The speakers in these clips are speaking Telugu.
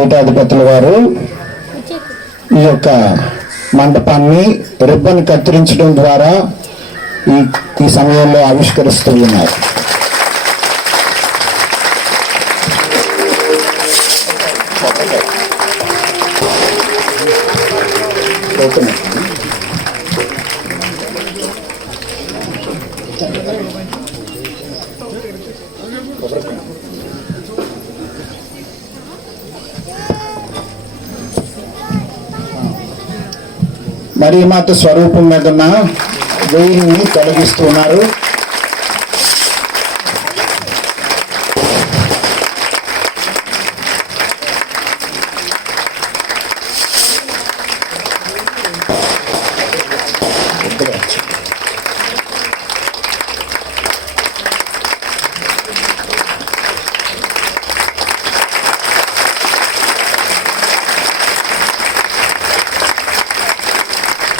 పీఠాధిపతుల వారు ఈ యొక్క మండపాన్ని రిబ్బన్ కత్తిరించడం ద్వారా ఈ సమయంలో ఆవిష్కరిస్తూ ఉన్నారు. మరియమాత స్వరూపం మీద ఉన్న వేయిని తొలగిస్తున్నారు.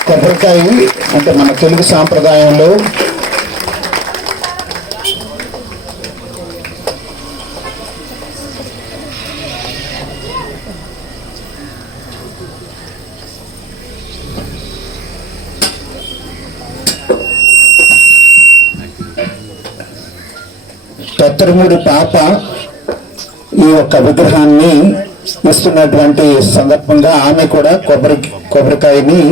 కొబ్బరికాయ అంటే మన తెలుగు సాంప్రదాయంలో పెత్తరమూడి పాప ఈ యొక్క విగ్రహాన్ని ఇస్తున్నటువంటి సందర్భంగా ఆమె కూడా కొబ్బరికాయని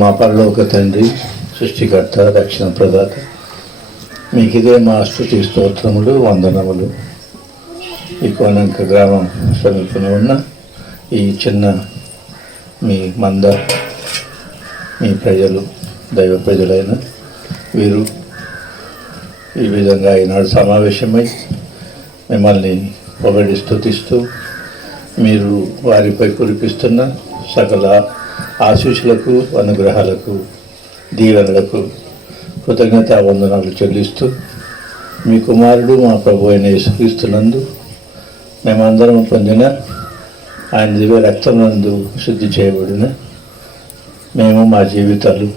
మా పరలోక తండ్రి, సృష్టికర్త, రక్షణ ప్రదాత, మీకిదే మా స్తుతి స్తోత్రములు, వందనములు. ఈ కోనంక గ్రామం సమీపంలో ఉన్న ఈ చిన్న మీ మంద, మీ ప్రజలు, దైవ ప్రజలైన వీరు ఈ విధంగా ఈనాడు సమావేశమై మిమ్మల్ని పొగడి స్తుతిస్తూ మీరు వారిపై కురిపిస్తున్న సకల ఆశీస్సులకు, అనుగ్రహాలకు, దీవెనలకు కృతజ్ఞతా వందనాలు చెల్లిస్తూ మీ కుమారుడు మా ప్రభు అయిన యేసుక్రీస్తునందు మేమందరం పొందిన ఆయన దివ్య రక్తమునందు శుద్ధి చేయబడిన మేము మా జీవితాలు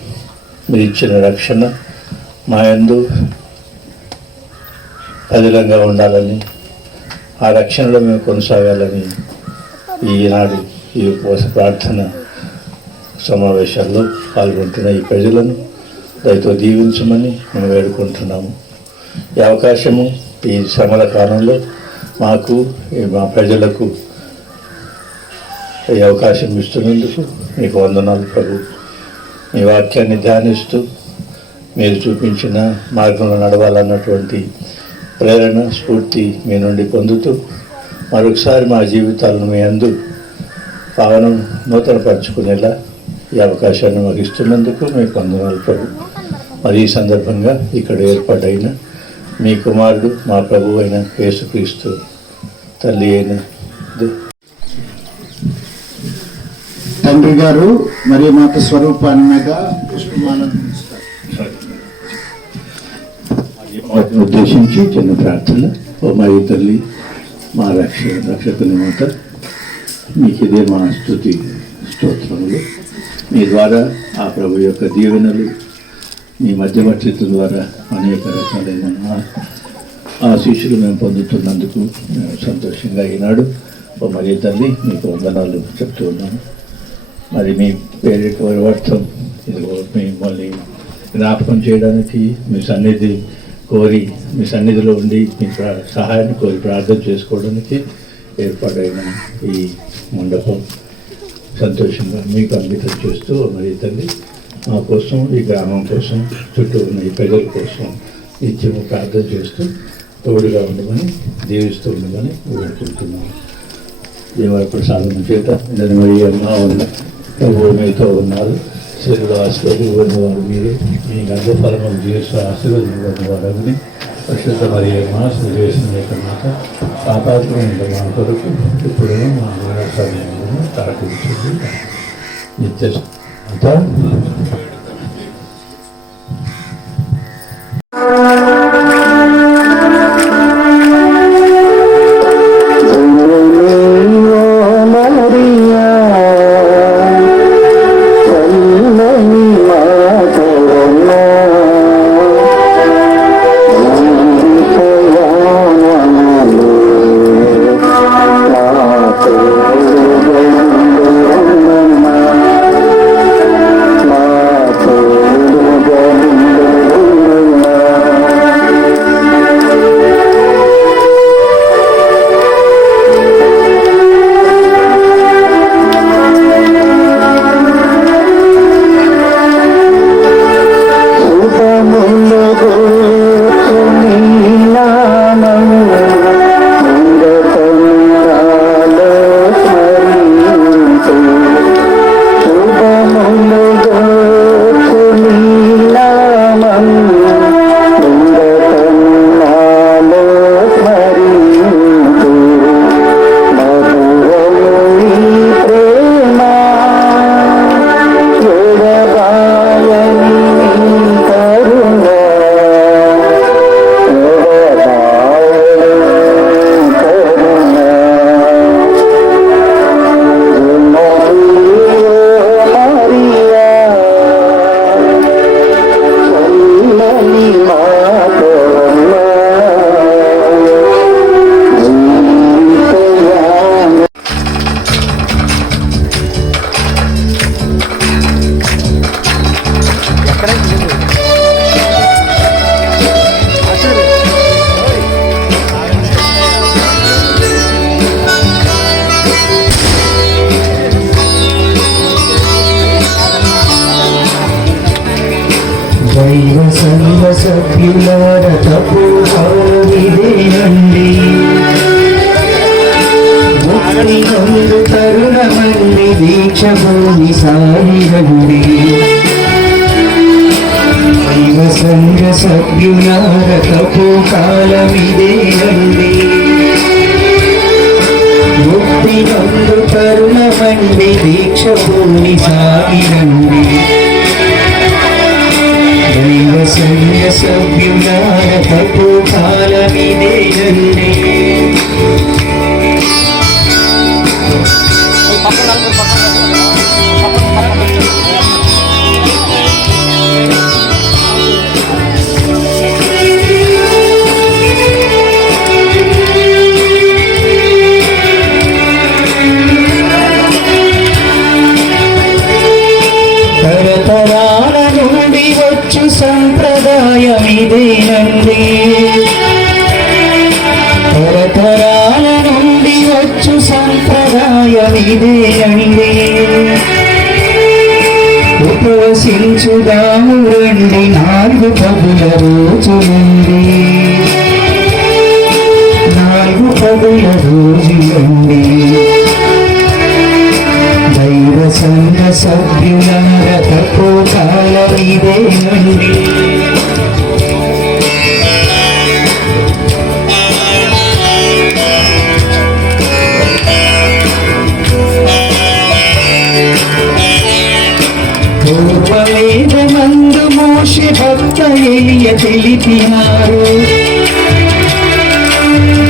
మీరు ఇచ్చిన రక్షణ మా యందు పదిలంగా ఉండాలని, ఆ రక్షణలో మేము కొనసాగాలని ఈనాడు ఈ ఉపవాస ప్రార్థన సమావేశాల్లో పాల్గొంటున్న ఈ ప్రజలను దయతో దీవించమని మేము వేడుకుంటున్నాము. ఈ అవకాశము ఈ శ్రమల కాలంలో మాకు మా ప్రజలకు ఈ అవకాశం ఇస్తున్నందుకు మీకు వందనాలు ప్రభు. మీ వాక్యాన్ని ధ్యానిస్తూ మీరు చూపించిన మార్గంలో నడవాలన్నటువంటి ప్రేరణ, స్ఫూర్తి మీ నుండి పొందుతూ మరొకసారి మా జీవితాలను మీ అందు పావనం నూతనపరచుకునేలా ఈ అవకాశాన్ని మాకు ఇస్తున్నందుకు మీకు వందనాలు ప్రభు. మరి ఈ సందర్భంగా ఇక్కడ ఏర్పాటైన మీ కుమారుడు మా ప్రభు అయిన యేసుక్రీస్తు తల్లి అయిన తండ్రి గారు మరియమాత స్వరూపాన్ని మీద పుష్పమాలను ఉద్దేశించి చిన్న ప్రార్థన. ఓ మరి తల్లి, మా రక్షకుని మాత, మీకు ఇదే మా స్తుతి స్తోత్రములు. మీ ద్వారా ఆ ప్రభు యొక్క దీవెనలు, మీ మధ్యవర్తిత్వం ద్వారా అనేక రకాలైన ఆశీస్సులు మేము పొందుతున్నందుకు మేము సంతోషంగా ఈనాడు ఓ మరి తల్లి మీకు వందనాలు చెప్తూ ఉన్నాను. మరి మీ పేరు పరివర్తం ఇదిగో మిమ్మల్ని జ్ఞాపకం చేయడానికి మీ సన్నిధి కోరి, మీ సన్నిధిలో ఉండి మీ సహాయాన్ని కోరి ప్రార్థన చేసుకోవడానికి ఏర్పాటైన ఈ మండపం సంతోషంగా మీకు అంకితం చేస్తూ మరి తల్లి మా కోసం, ఈ గ్రామం కోసం, చుట్టూ ఉన్న ఈ ప్రజల కోసం నిత్యము ప్రార్థన చేస్తూ తోడుగా ఉండమని, దీవిస్తూ ఉండమని వేడుకుంటున్నాను. దేవాల ప్రసాదం చేత మరి అమ్మ ఉన్న ప్రభు మీతో ఉన్నారు. శరీర ఆశీర్వాదం వారు మీరు, మీ గర్భఫలము చేస్తూ ఆశీర్వదించిన వారని పరిశుద్ధ మరి మా చేసిన మాట పాపాత్మైన మా కొరకు ఇప్పుడు మా సమయంలో తాకించింది నిత్య అంతా దైవ సంఘ సభ్యులార తపోహారమిదేనండి. ముక్తి నందు తరుణమండి దీక్షభూమి సాగిరండి. దైవ సంఘ సభ్యులార తపోకాలమిదేనండి. ముక్తి నందు తరుణమండి దీక్షభూమి సాగిరండి. దైవ సంఘ సభ్యులార తపోకాలమిదేనండి. తరతరాల నుండి వచ్చు సంప్రదాయమిదేనండి. తరతరాల నుండి వచ్చు సంప్రదాయమిదేనండి. ఉపవసించుదాము రండి 4 పదుల రోజు నుండి. 4 పదుల రోజు నుండి దైవ సంఘ సభ్యులార తపోకాలమిదేనండి. పూర్వవేదమందు మోషే భక్త ఎలియా తెలిపినారు.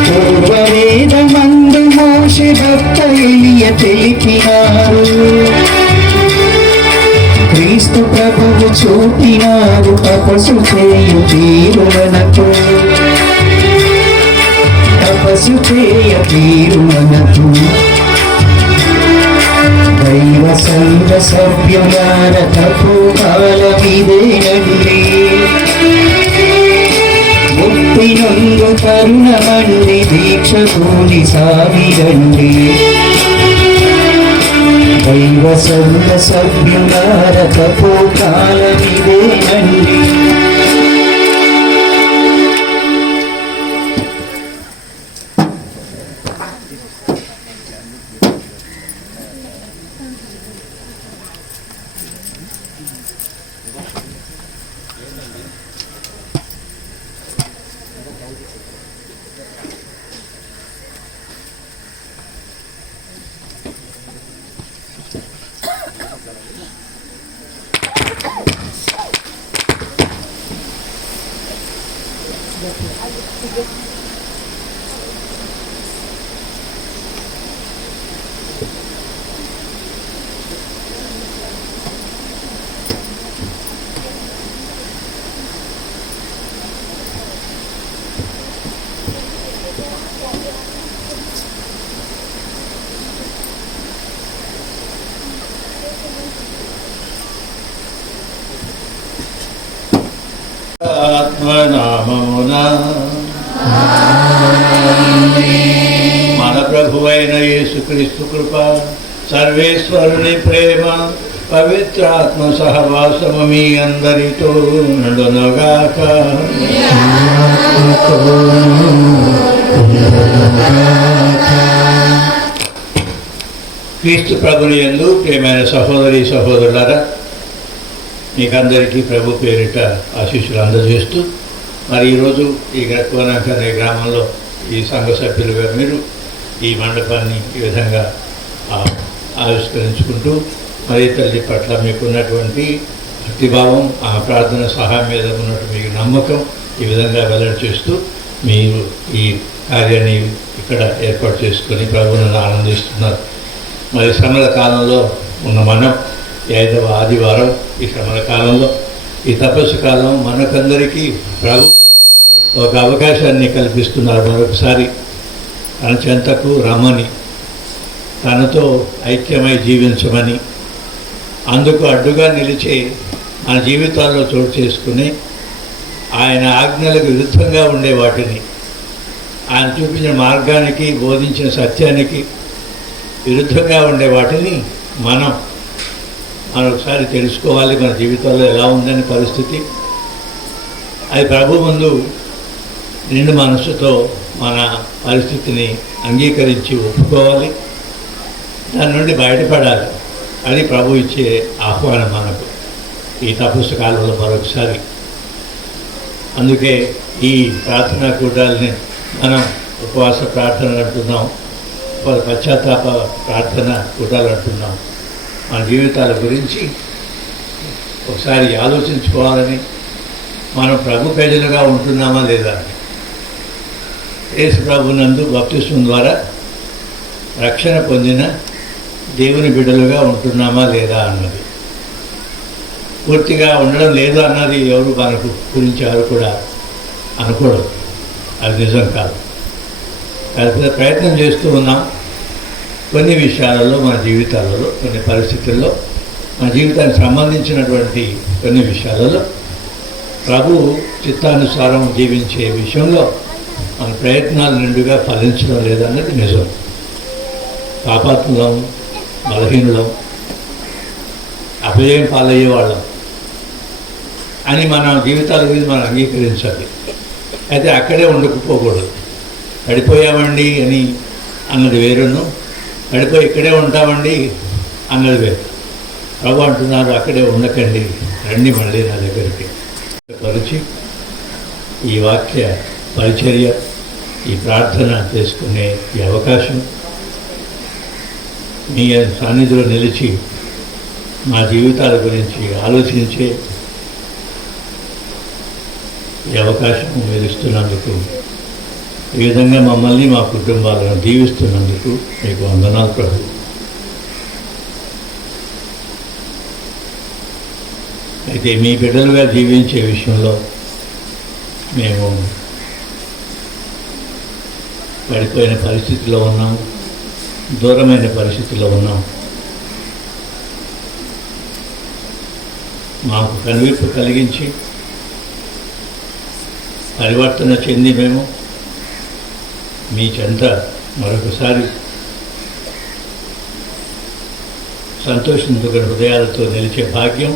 పూర్వవేదమందు మోషే భక్త ఎలియా తెలిపినారు. క్రీస్తు ప్రభువు చూపినారు తపస్సు చేయు తీరువనకు. తపస్సు చేయ తీరువనకు. దైవ సంఘ సభ్యులార తపోకాలమిదేనండి. ముక్తి నందు తరుణమండి దీక్షభూమి సాగిరండి. దైవ సంఘ సభ్యులార తపోకాలమిదేనండి. ఆత్మనామమున మన ప్రభువైన యేసుక్రీస్తు కృప, సర్వేశ్వరుని ప్రేమ, పవిత్రాత్మ సహవాసము మీ అందరితో నడునుగాక. క్రీస్తు ప్రభుని యందు ప్రియమైన సహోదరి సహోదరులారా, మీకందరికీ ప్రభు పేరిట ఆశీస్సులు అందజేస్తూ, మరి ఈరోజు ఈ కోనాక అనే గ్రామంలో ఈ సంఘ సభ్యులుగా మీరు ఈ మండపాన్ని ఈ విధంగా ఆవిష్కరించుకుంటూ మరి తల్లి పట్ల మీకున్నటువంటి భక్తిభావం, ఆ ప్రార్థన సహాయం మీద ఉన్నటువంటి మీకు నమ్మకం ఈ విధంగా వెల్లడి చేస్తూ మీరు ఈ కార్యాన్ని ఇక్కడ ఏర్పాటు చేసుకొని ప్రభువును ఆనందిస్తున్నారు. మరి శ్రమల కాలంలో ఉన్న మనం 5వ ఆదివారం ఈ శ్రమల కాలంలో, ఈ తపస్సు కాలం మనకందరికీ ప్రభు ఒక అవకాశాన్ని కల్పిస్తున్నారు. మరొకసారి తన చెంతకు రమ్మని, తనతో ఐక్యమై జీవించమని, అందుకు అడ్డుగా నిలిచే మన జీవితాల్లో చోటు చేసుకుని ఆయన ఆజ్ఞలకు విరుద్ధంగా ఉండే వాటిని, ఆయన చూపించిన మార్గానికి, బోధించిన సత్యానికి విరుద్ధంగా ఉండే వాటిని మనం ఒకసారి తెలుసుకోవాలి. మన జీవితాల్లో ఎలా ఉందని పరిస్థితి, అది ప్రభు ముందు నిండు మనస్సుతో మన పరిస్థితిని అంగీకరించి ఒప్పుకోవాలి, దాని నుండి బయటపడాలి. అది ప్రభు ఇచ్చే ఆహ్వానం మనకు ఈ తపస్సు కాలంలో మరొకసారి. అందుకే ఈ ప్రార్థనా కూటాలని మనం ఉపవాస ప్రార్థన అంటున్నాం, పశ్చాత్తాప ప్రార్థన కూటాలు అంటున్నాం. మన జీవితాల గురించి ఒకసారి ఆలోచించుకోవాలని, మనం ప్రభు ప్రజలుగా ఉంటున్నామా లేదా, యేసు ప్రభునందు బాప్తిస్మం ద్వారా రక్షణ పొందిన దేవుని బిడ్డలుగా ఉంటున్నామా లేదా అన్నది. పూర్తిగా ఉండడం లేదు అన్నది ఎవరు మనకు గురించి ఎవరు కూడా అనకూడదు, అది నిజం కాదు. ప్రయత్నం చేస్తూ ఉన్నాం. కొన్ని విషయాలలో మన జీవితాలలో, కొన్ని పరిస్థితుల్లో, మన జీవితానికి సంబంధించినటువంటి కొన్ని విషయాలలో ప్రభు చిత్తానుసారం జీవించే విషయంలో మన ప్రయత్నాలు నిండుగా ఫలించడం లేదన్నది నిజం. పాపాత్ములం, బలహీనులం, అపజయం పాలయ్యేవాళ్ళం అని మన జీవితాల గురించి మనం అంగీకరించాలి. అయితే అక్కడే ఉండకపోకూడదు. పడిపోయామండి అని అన్నది వేరును, పడిపోయి ఇక్కడే ఉంటామండి అన్నది వేరు. ప్రభు అంటున్నారు, అక్కడే ఉండకండి, రండి మళ్ళీ నా దగ్గరికి. పరిచి ఈ వాక్య పరిచర్య, ఈ ప్రార్థన చేసుకునే ఈ అవకాశం, మీ సన్నిధిలో నిలిచి మా జీవితాల గురించి ఆలోచించే ఈ అవకాశం మీరు ఇస్తున్నందుకు, ఈ విధంగా మమ్మల్ని మా కుటుంబాలను దీవిస్తున్నందుకు మీకు వందనాలు ప్రభు. అయితే మీ బిడ్డలుగా జీవించే విషయంలో మేము పడిపోయిన పరిస్థితిలో ఉన్నాం, దూరమైన పరిస్థితిలో ఉన్నాం. మాకు కనువిప్పు కలిగించి పరివర్తన చెంది మేము మీ చెంత మరొకసారి సంతోషంతో హృదయాలతో నిలిచే భాగ్యం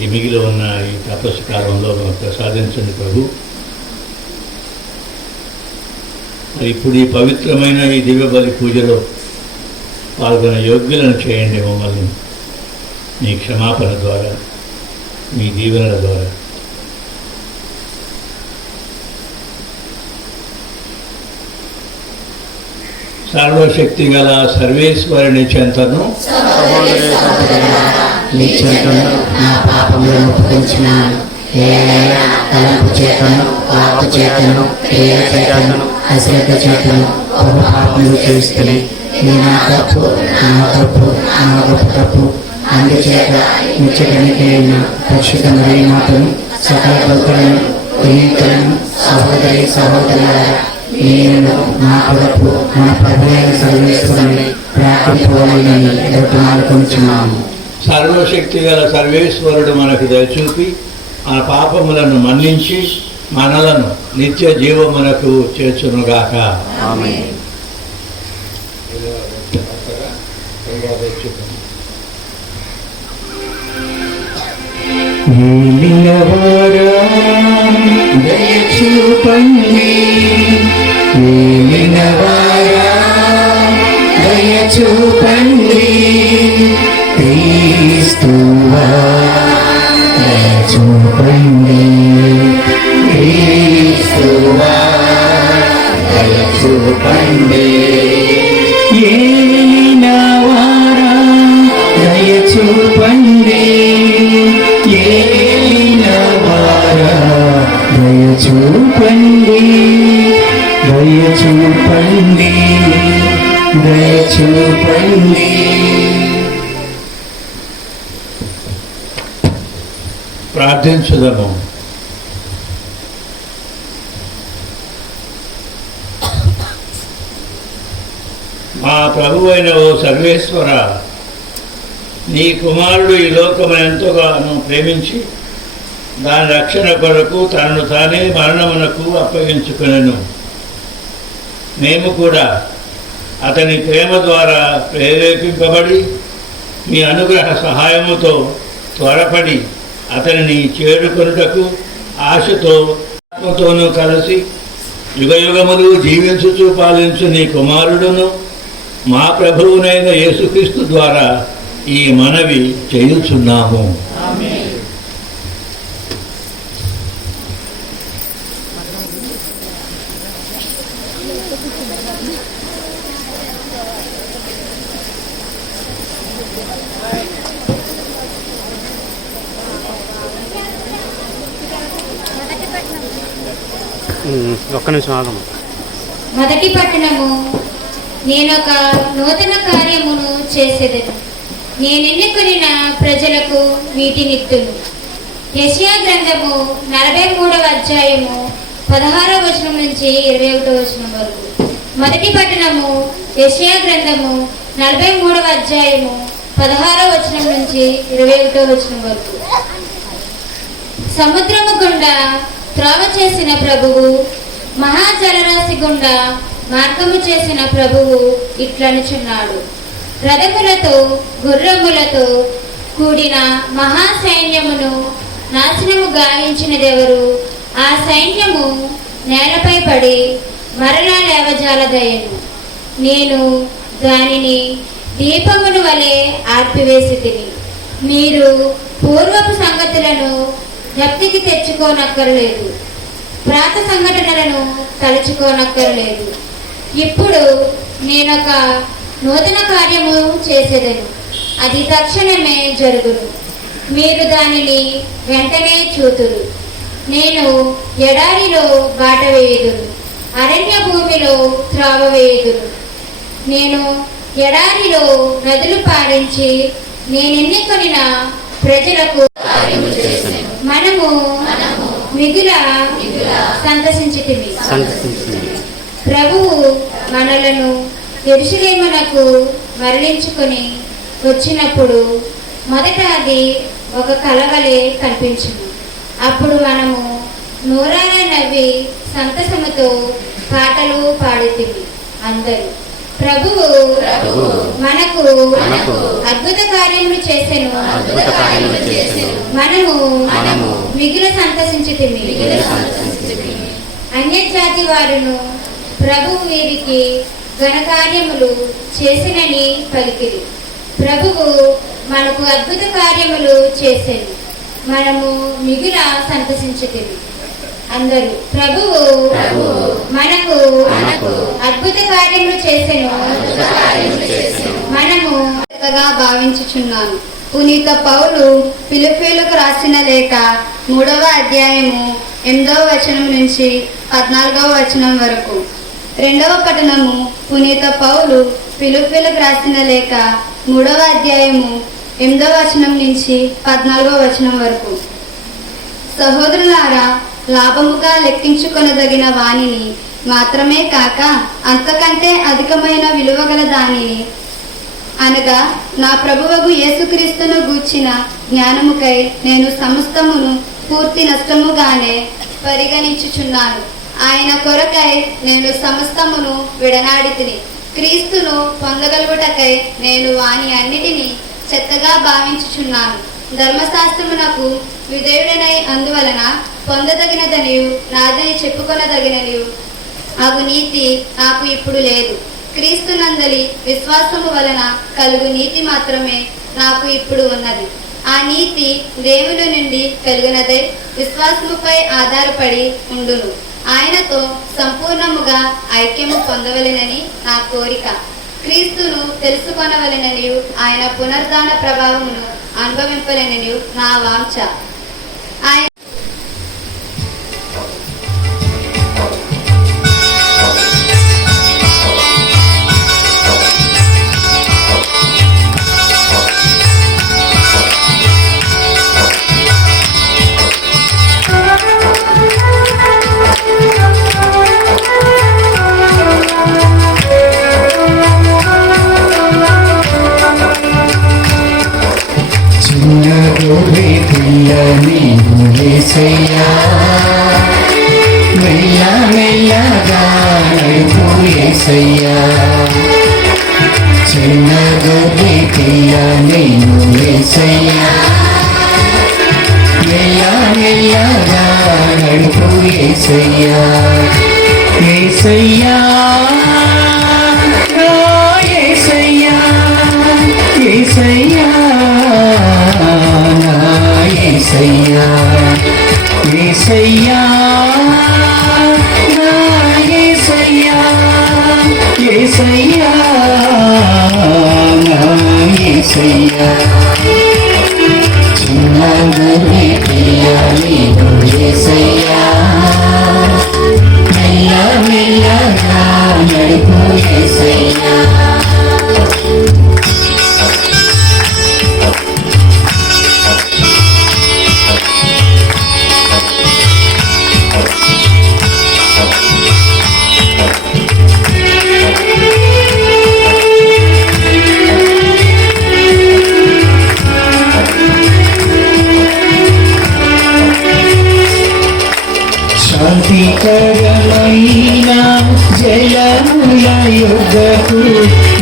ఈ మిగిలి ఉన్న ఈ తపస్సు కాలంలో మనకు ప్రసాదించండి ప్రభు. ఇప్పుడు ఈ పవిత్రమైన ఈ దివ్య బలి పూజలో పాల్గొనే యోగ్యులను చేయండి మమ్మల్ని, మీ క్షమాపణ ద్వారా, మీ దీవెనల ద్వారా. సర్వశక్తి గల సర్వేశ్వరుని చెంతను నీ చెంతను నా పాపములను ఒప్పుకొంచున్నాను. తలంపు చేతను, వాక్కు చేతను, క్రియ చేతను, అశ్రద్ధ చేతను పాపములు చేస్తేనే నా తప్పు, నా గొప్ప తప్పు. అందుచేత నిత్యకనికైన పరిశుద్ధ మరియ మాతను, సకల భక్తులను, పునీతులను, సహోదరి సహోదరులారా, నేను నా కొరకు మన ప్రభువైన సర్వేశ్వరుని ప్రార్థింపవాలని బ్రతిమాలుకొనుచున్నాను. సర్వశక్తి గల సర్వేశ్వరుడు మనకు దయచూపి మన పాపములను మన్నించి మనలను నిత్య జీవమునకు చేర్చునుగాక. ఆమేన్. ఏలినవారా దయచూపండి, ఏలినవారా దయచూపండి, క్రీస్తువా దయచూపండి, క్రీస్తువా దయచూపండి. ఏలినవారా దయచూపండి, ఏలినవారా దయచూపండి, దయచూపండి, దయచూపండి. ప్రార్థించుదము. మా ప్రభువైన ఓ సర్వేశ్వర, నీ కుమారుడు ఈ లోకమును ఎంతగానో ప్రేమించి దాని రక్షణ కొరకు తనను తానే మరణమునకు అప్పగించుకొనెను. మేము కూడా అతని ప్రేమ ద్వారా ప్రేరేపింపబడి మీ అనుగ్రహ సహాయముతో త్వరపడి అతనిని చేరుకొనుటకు ఆశతో ఆత్మతోనూ కలిసి యుగయుగములు జీవించుచు పాలించు నీ కుమారుడును మా ప్రభువునైన యేసుక్రీస్తు ద్వారా ఈ మనవి చేయుచున్నాము. ఒక్క నిమిషం ఆగము. మొదటి పట్టణము. నేనొక నూతన కార్యమును చేసేదను, నేనెన్నుకొనిన ప్రజలకు వీటినిత్తును. యెషయా గ్రంథము 43వ అధ్యాయము 16వ వచనం నుంచి 21వ వచనం వరకు. మొదటి పట్టణము యెషయా గ్రంథము 43వ అధ్యాయము 16వ వచనం నుంచి 21వ వచనం వరకు. సముద్రము గుండా త్రోవ చేసిన ప్రభువు, మహాజలరాశి గుండా మార్గము చేసిన ప్రభువు ఇట్లనుచున్నాడు. రథములతో గుర్రములతో కూడిన మహాసైన్యమును నాశనము గావించినదెవరు? ఆ సైన్యము నేలపై పడి మరలా లేవజాలదయను. నేను దానిని దీపమును వలె ఆర్పివేసి తిని. మీరు పూర్వపు సంగతులను జ్ఞప్తికి తెచ్చుకోనక్కర్లేదు, ప్రాత సంఘటనలను తలుచుకోనక్కర్లేదు. ఇప్పుడు నేనొక నూతన కార్యము చేసేదను, అది తక్షణమే జరుగును, మీరు దానిని వెంటనే చూతురు. నేను ఎడారిలో బాట వేయుదును, అరణ్య భూమిలో త్రోవ వేయుదును. నేను ఎడారిలో నదులు పారించి నేనెన్నుకొనిన ప్రజలకు మనము మిగుల సంతసించితిమి. ప్రభువు మనలను యెరూషలేమునకు మరలించుకొని వచ్చినప్పుడు మొదట అది ఒక కలవలే కనిపించింది. అప్పుడు మనము నూరారా నవ్వి సంతసముతో పాటలు పాడుతిమి. అందరూ ప్రభువు మనకు అద్భుత కార్యములు చేసెను, మనము మిగుల సంతసించితిమి. అన్యజాతి వారును ప్రభువు వీరికి ఘనకార్యములు చేసినని పలికిరి. ప్రభువు మనకు అద్భుత కార్యములు చేసెను, మనము మిగుల సంతసించితిమి. అందరూ ప్రభువు మనకు అద్భుత కార్యములు చేసెను, మనము భావించుచున్నాను. పునీత పౌలు ఫిలిప్పీలకు రాసిన లేఖ 3వ అధ్యాయము 8వ వచనం నుంచి 14వ వచనం వరకు. రెండవ పట్టణము. పునీత పౌలు ఫిలిప్పీలకు రాసిన లేఖ 3వ అధ్యాయము 8వ వచనం నుంచి 14వ వచనం వరకు. సహోదరులారా, లాభముగా లెక్కించుకొనదగిన వానిని మాత్రమే కాక అంతకంటే అధికమైన విలువగల దానిని, అనగా నా ప్రభువగు యేసుక్రీస్తును గూర్చిన జ్ఞానముకై నేను సమస్తమును పూర్తి నష్టముగానే పరిగణించుచున్నాను. ఆయన కొరకై నేను సమస్తమును విడనాడితిని. క్రీస్తును పొందగలుగుటకై నేను వాని అన్నిటినీ చెత్తగా భావించుచున్నాను. ధర్మశాస్త్రమునకు విధేయుడనై అందువలన పొందదగినదనియు నాదని చెప్పుకొనదగిననియు అగు నీతి నాకు ఇప్పుడు లేదు. క్రీస్తునందలి విశ్వాసము వలన కలుగు నీతి మాత్రమే నాకు ఇప్పుడు ఉన్నది. ఆ నీతి దేవుని నుండి కలిగినదై విశ్వాసముపై ఆధారపడి ఉండును. ఆయనతో సంపూర్ణముగా ఐక్యము పొందవలెనని నా కోరిక. క్రీస్తును తెలుసుకొనవలెననియు ఆయన పునరుద్ధాన ప్రభావమును అనుభవింపలేననియు నా వాంఛ. ఆయన మెల్ల మెల్లగా నడుపు యేసయ్యా యేసయ్యా నా యేసయ్యా యేసయ్యా నా యేసయ్యా యేసయ్యా నా యేసయ్యా యేసయ్యా నా యేసయ్యా చిన్నగురి పిల్లని యేసయ్యా మెల్ల మెల్లగా నడుపు యేసయ్యా శాంతికరమైన జలముల యుగకు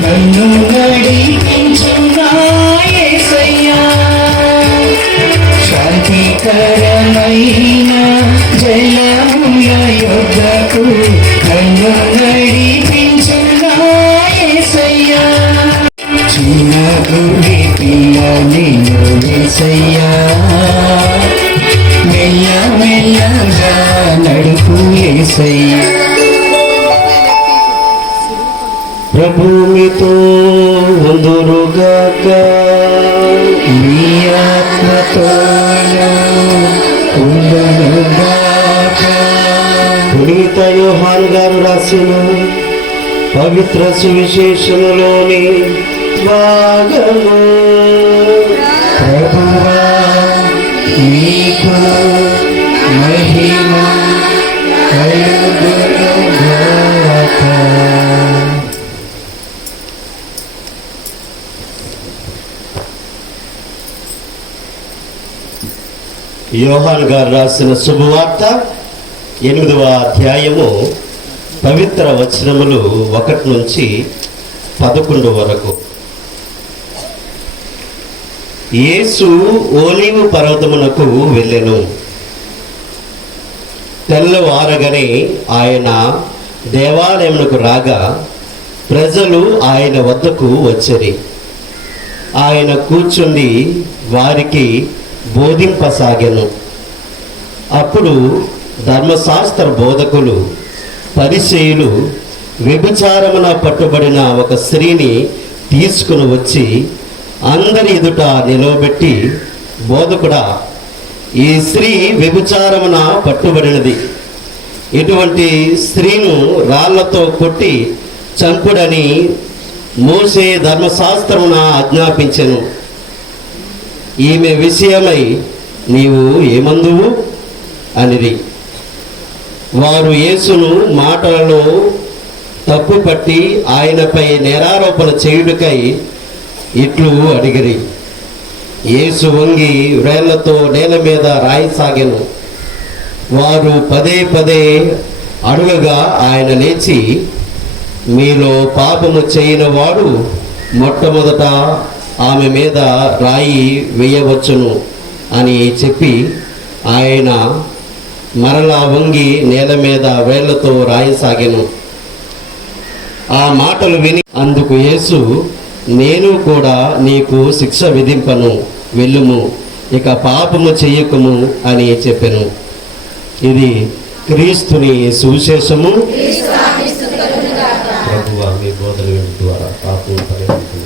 నన్ను నడిపించునా యేసయ్యా శాంతికరమైన జలముల యుగకు నన్ను నడిపించునా యేసయ్యా చిన్న గుడి పిల్లని యేసయ్యా మెల్ల మెల్లగా నడుపు యేసయ్యా ప్రభు మీతో ఉందురుగాక మీ ఆత్మతోను ఉండునుగాక పునీత యోహాను గారు రాసిన పవిత్ర సువిశేషములోని భాగము ప్రభువా నీకు మహిమ కలుగునుగాక. యోహాను గారు రాసిన శుభవార్త 8వ అధ్యాయము పవిత్ర వచనములు 1 నుంచి 11 వరకు. యేసు ఓలీవు పర్వతమునకు వెళ్ళెను. తెల్లవారగానే ఆయన దేవాలయమునకు రాగా ప్రజలు ఆయన వద్దకు వచ్చిరి. ఆయన కూర్చుండి వారికి బోధింపసాగెను. అప్పుడు ధర్మశాస్త్ర బోధకులు పరిసయ్యులు వ్యభిచారమున పట్టుబడిన ఒక స్త్రీని తీసుకుని వచ్చి అందరి ఎదుట నిలవబెట్టి, బోధకుడా, ఈ స్త్రీ వ్యభిచారమున పట్టుబడినది. ఇటువంటి స్త్రీను రాళ్లతో కొట్టి చంపుడని మోసే ధర్మశాస్త్రమున ఆజ్ఞాపించెను. ఈమె విషయమై నీవు ఏమందువు అనిరి. వారు యేసును మాటలలో తప్పుపట్టి ఆయనపై నేరారోపణ చేయుటకై ఇట్లు అడిగిరి. యేసు వంగి వ్రేళ్లతో నేల మీద రాయసాగెను. వారు పదే పదే అడుగగా ఆయన లేచి, మీలో పాపము చేయని వాడు మొట్టమొదట ఆమె మీద రాయి వేయవచ్చును అని చెప్పి ఆయన మరలా వంగి నేల మీద వేళ్లతో రాయసాగెను. ఆ మాటలు విని అందుకు యేసు, నేను కూడా నీకు శిక్ష విధింపను, వెళ్ళుము, ఇక పాపము చెయ్యకము అని చెప్పెను. ఇది క్రీస్తుని సువిశేషము. ప్రభువా, మీ బోధన ద్వారా పాపము పరిహరించుము.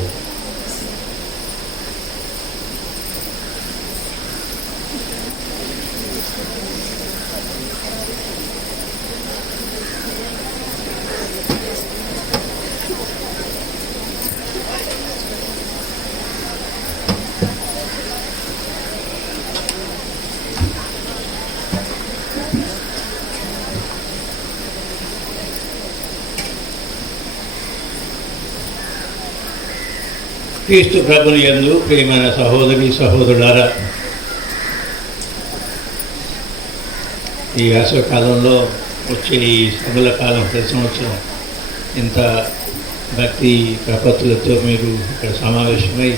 క్రీస్తు ప్రభుని యందు ప్రియమైన సహోదరి సహోదరులారా, ఈ వేసవికాలంలో వచ్చే ఈ సభల కాలం ప్రతి సంవత్సరం ఇంత భక్తి ప్రపత్తులతో మీరు ఇక్కడ సమావేశమై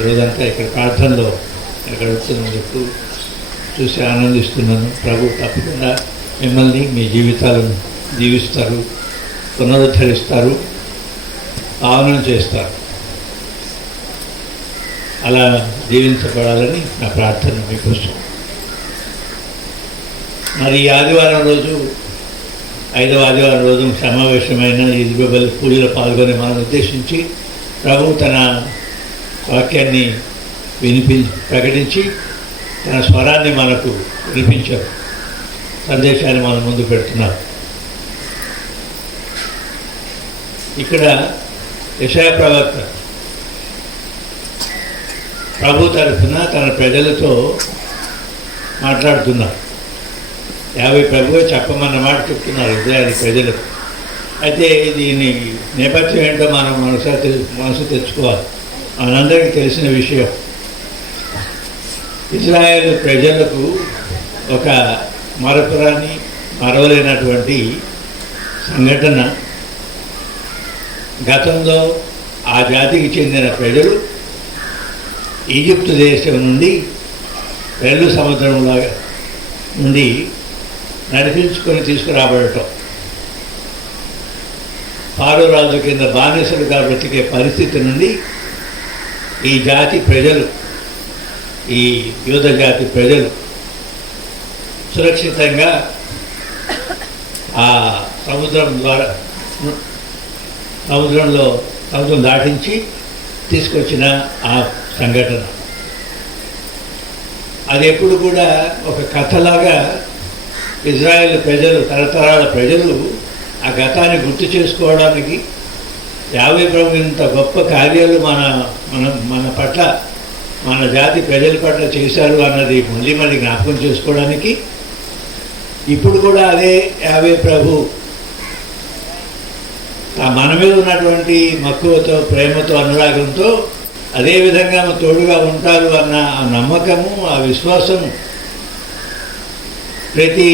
ఈరోజంతా ఇక్కడ ప్రార్థనలో గడుపుతున్నందుకు చూసి ఆనందిస్తున్నాను. ప్రభు తప్పకుండా మిమ్మల్ని మీ జీవితాలను దీవిస్తారు, పునరుద్ధరిస్తారు, పావనం చేస్తారు. అలా దీవించబడాలని నా ప్రార్థన మీకోసం. మరి ఈ ఆదివారం రోజు 5వ ఆదివారం రోజు సమావేశమైన ఈ బైబిల్ పూజలో పాల్గొనే మనం ఉద్దేశించి ప్రభు తన వాక్యాన్ని ప్రకటించి తన స్వరాన్ని మనకు వినిపించారు, సందేశాన్ని మన ముందు పెడుతున్నారు. ఇక్కడ యెషయా ప్రవక్త ప్రభు తరఫున తన ప్రజలతో మాట్లాడుతున్నారు. ప్రభువే చెప్పమన్న మాట చెప్తున్నారు ఇజ్రాయేల్ ప్రజలకు. అయితే దీని నేపథ్యం ఏంటో మనం మనసు తెచ్చుకోవాలి. మనందరికీ తెలిసిన విషయం, ఇజ్రాయేల్ ప్రజలకు ఒక మరవలేనటువంటి సంఘటన. గతంలో ఆ జాతికి చెందిన ప్రజలు ఈజిప్టు దేశం నుండి రెల్లు సముద్రంలో నుండి నడిపించుకొని తీసుకురాబడటం, ఫారో రాజు కింద బానిసలుగా బ్రతికే పరిస్థితి నుండి ఈ జాతి ప్రజలు, ఈ యూద జాతి ప్రజలు సురక్షితంగా ఆ సముద్రం దాటించి తీసుకొచ్చిన ఆ సంఘటన. అది ఎప్పుడు కూడా ఒక కథలాగా ఇజ్రాయేల్ ప్రజలు, తరతరాల ప్రజలు ఆ గతాన్ని గుర్తు చేసుకోవడానికి, యావే ప్రభు ఇంత గొప్ప కార్యాలు మన పట్ల, మన జాతి ప్రజల పట్ల చేశారు అన్నది మళ్ళీ జ్ఞాపకం చేసుకోవడానికి ఇప్పుడు కూడా అదే యావే ప్రభు మన మీద ఉన్నటువంటి మక్కువతో, ప్రేమతో, అనురాగంతో అదేవిధంగా తోడుగా ఉంటారు అన్న ఆ నమ్మకము, ఆ విశ్వాసము ప్రతి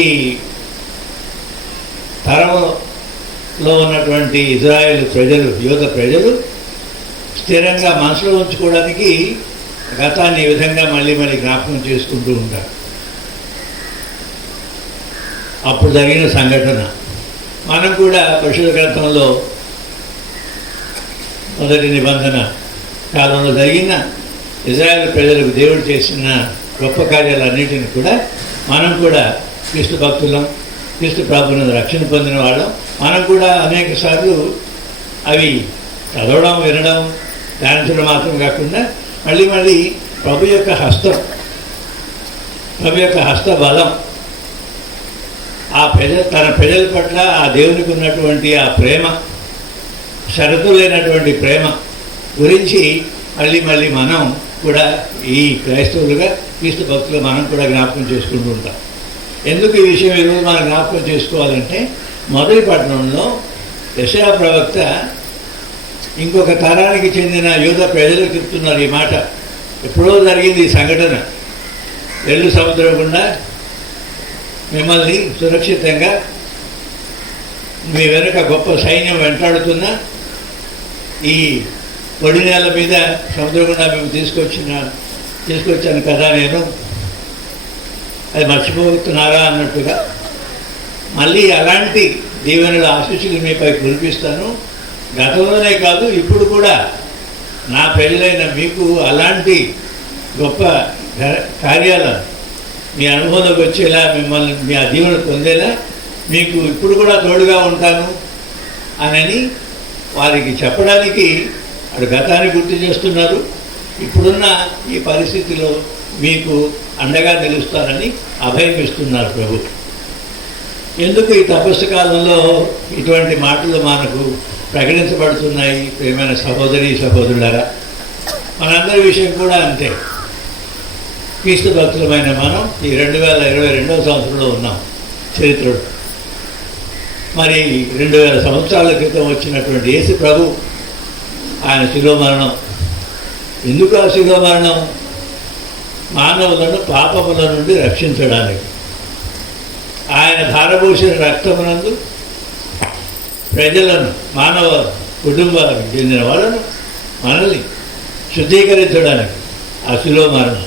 తరంలో ఉన్నటువంటి ఇజ్రాయేల్ ప్రజలు, యూద ప్రజలు స్థిరంగా మనసులో ఉంచుకోవడానికి గతాన్ని ఈ విధంగా మళ్ళీ జ్ఞాపకం చేసుకుంటూ ఉంటారు. అప్పుడు జరిగిన సంఘటన మనం కూడా పరిశుద్ధ గ్రంథంలో మొదటి నిబంధన కాలంలో జరిగిన ఇజ్రాయేల్ ప్రజలకు దేవుడు చేసిన గొప్ప కార్యాలన్నింటినీ కూడా మనం కూడా క్రీస్తు భక్తులం, క్రీస్తు ప్రభువును రక్షణ పొందిన వాళ్ళం. మనం కూడా అనేక సార్లు అవి చదవడం, వినడం, ధ్యానించడం మాత్రం కాకుండా మళ్ళీ ప్రభు యొక్క హస్త బలం, తన ప్రజల పట్ల ఆ దేవునికి ఉన్నటువంటి ఆ ప్రేమ, షరతు లేనటువంటి ప్రేమ గురించి మళ్ళీ మనం కూడా ఈ క్రైస్తవులుగా, క్రీస్తు భక్తులు మనం కూడా జ్ఞాపకం చేసుకుంటూ ఉంటాం. ఎందుకు ఈ విషయం ఈరోజు మనం జ్ఞాపకం చేసుకోవాలంటే, మొదటి పట్టణంలో యెషయా ప్రవక్త ఇంకొక తరానికి చెందిన యూద ప్రజలకు చెప్తున్నారు ఈ మాట. ఎప్పుడో జరిగింది ఈ సంఘటన. రెల్లు సముద్రం గుండా మిమ్మల్ని సురక్షితంగా మీ వెనుక గొప్ప సైన్యం వెంటాడుతున్న ఈ పొడి నేల మీద సముద్రం గుండా మేము తీసుకొచ్చాను కదా, నేను అది మర్చిపోతున్నారా అన్నట్టుగా మళ్ళీ అలాంటి దీవెనల ఆశీస్సులు మీపై కురిపిస్తాను. గతంలోనే కాదు, ఇప్పుడు కూడా నా ప్రజలైన మీకు అలాంటి గొప్ప కార్యాలను మీ అనుభవంలోకి వచ్చేలా, మిమ్మల్ని మీ ఆ దీవెన పొందేలా మీకు ఇప్పుడు కూడా తోడుగా ఉంటాను అని వారికి చెప్పడానికి అటు గతాన్ని గుర్తు చేస్తున్నారు. ఇప్పుడున్న ఈ పరిస్థితిలో మీకు అండగా నిలుస్తారని అభయం ఇస్తున్నారు ప్రభు. ఎందుకు ఈ తపస్సు కాలంలో ఇటువంటి మాటలు మనకు ప్రకటించబడుతున్నాయి? ప్రియమైన సహోదరులారా, మనందరి విషయం కూడా అంతే. క్రీస్తు భక్తులమైన మనం ఈ 2022వ సంవత్సరంలో ఉన్నాం చరిత్రలో. మరి 2000 సంవత్సరాల క్రితం వచ్చినటువంటి యేసు ప్రభు, ఆయన శిలువ మరణం. ఎందుకు ఆ శిలువ మరణం? మానవులను పాపముల నుండి రక్షించడానికి. ఆయన ధారపోసిన రక్తమునందు ప్రజలను, మానవ కుటుంబాలకు చెందిన వాళ్ళను, మనల్ని శుద్ధీకరించడానికి ఆ శిలువ మరణం.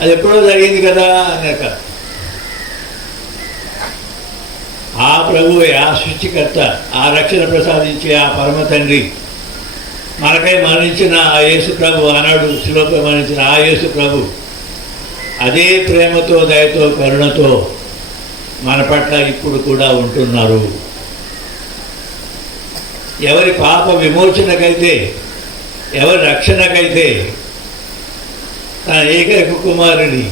అది ఎప్పుడో జరిగింది కదా అనేక. ఆ ప్రభువే, ఆ సృష్టికర్త, ఆ రక్షణ ప్రసాదించే ఆ పరమ తండ్రి, మనకై మరణించిన ఆ యేసు ప్రభు, ఆనాడు శిలువపై మరణించిన ఆ యేసు ప్రభు అదే ప్రేమతో, దయతో, కరుణతో మన పట్ల ఇప్పుడు కూడా ఉంటున్నారు. ఎవరి పాప విమోచనకైతే, ఎవరి రక్షణకైతే తన ఏకైక కుమారుని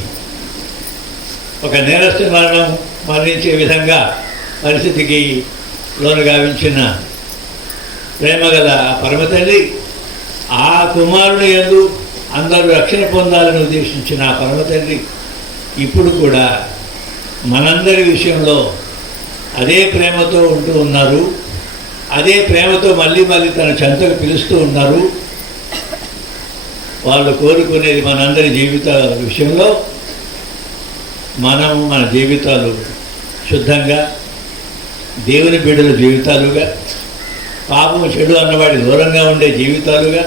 ఒక నేరస్తు మరణించే విధంగా పరిస్థితికి లోను గావించిన ప్రేమగల పరమతండ్రి, ఆ కుమారుని యందు అందరూ రక్షణ పొందాలని ఉద్దేశించిన ఆ పరమతండ్రి ఇప్పుడు కూడా మనందరి విషయంలో అదే ప్రేమతో ఉంటూ ఉన్నారు. అదే ప్రేమతో మళ్ళీ మళ్ళీ తన చెంతకు పిలుస్తూ ఉన్నారు. వాళ్ళు కోరుకునేది మనందరి జీవితాల విషయంలో మనము మన జీవితాలు శుద్ధంగా, దేవుని బిడ్డల జీవితాలుగా, పాపం చెడు అన్నవాడి దూరంగా ఉండే జీవితాలుగా,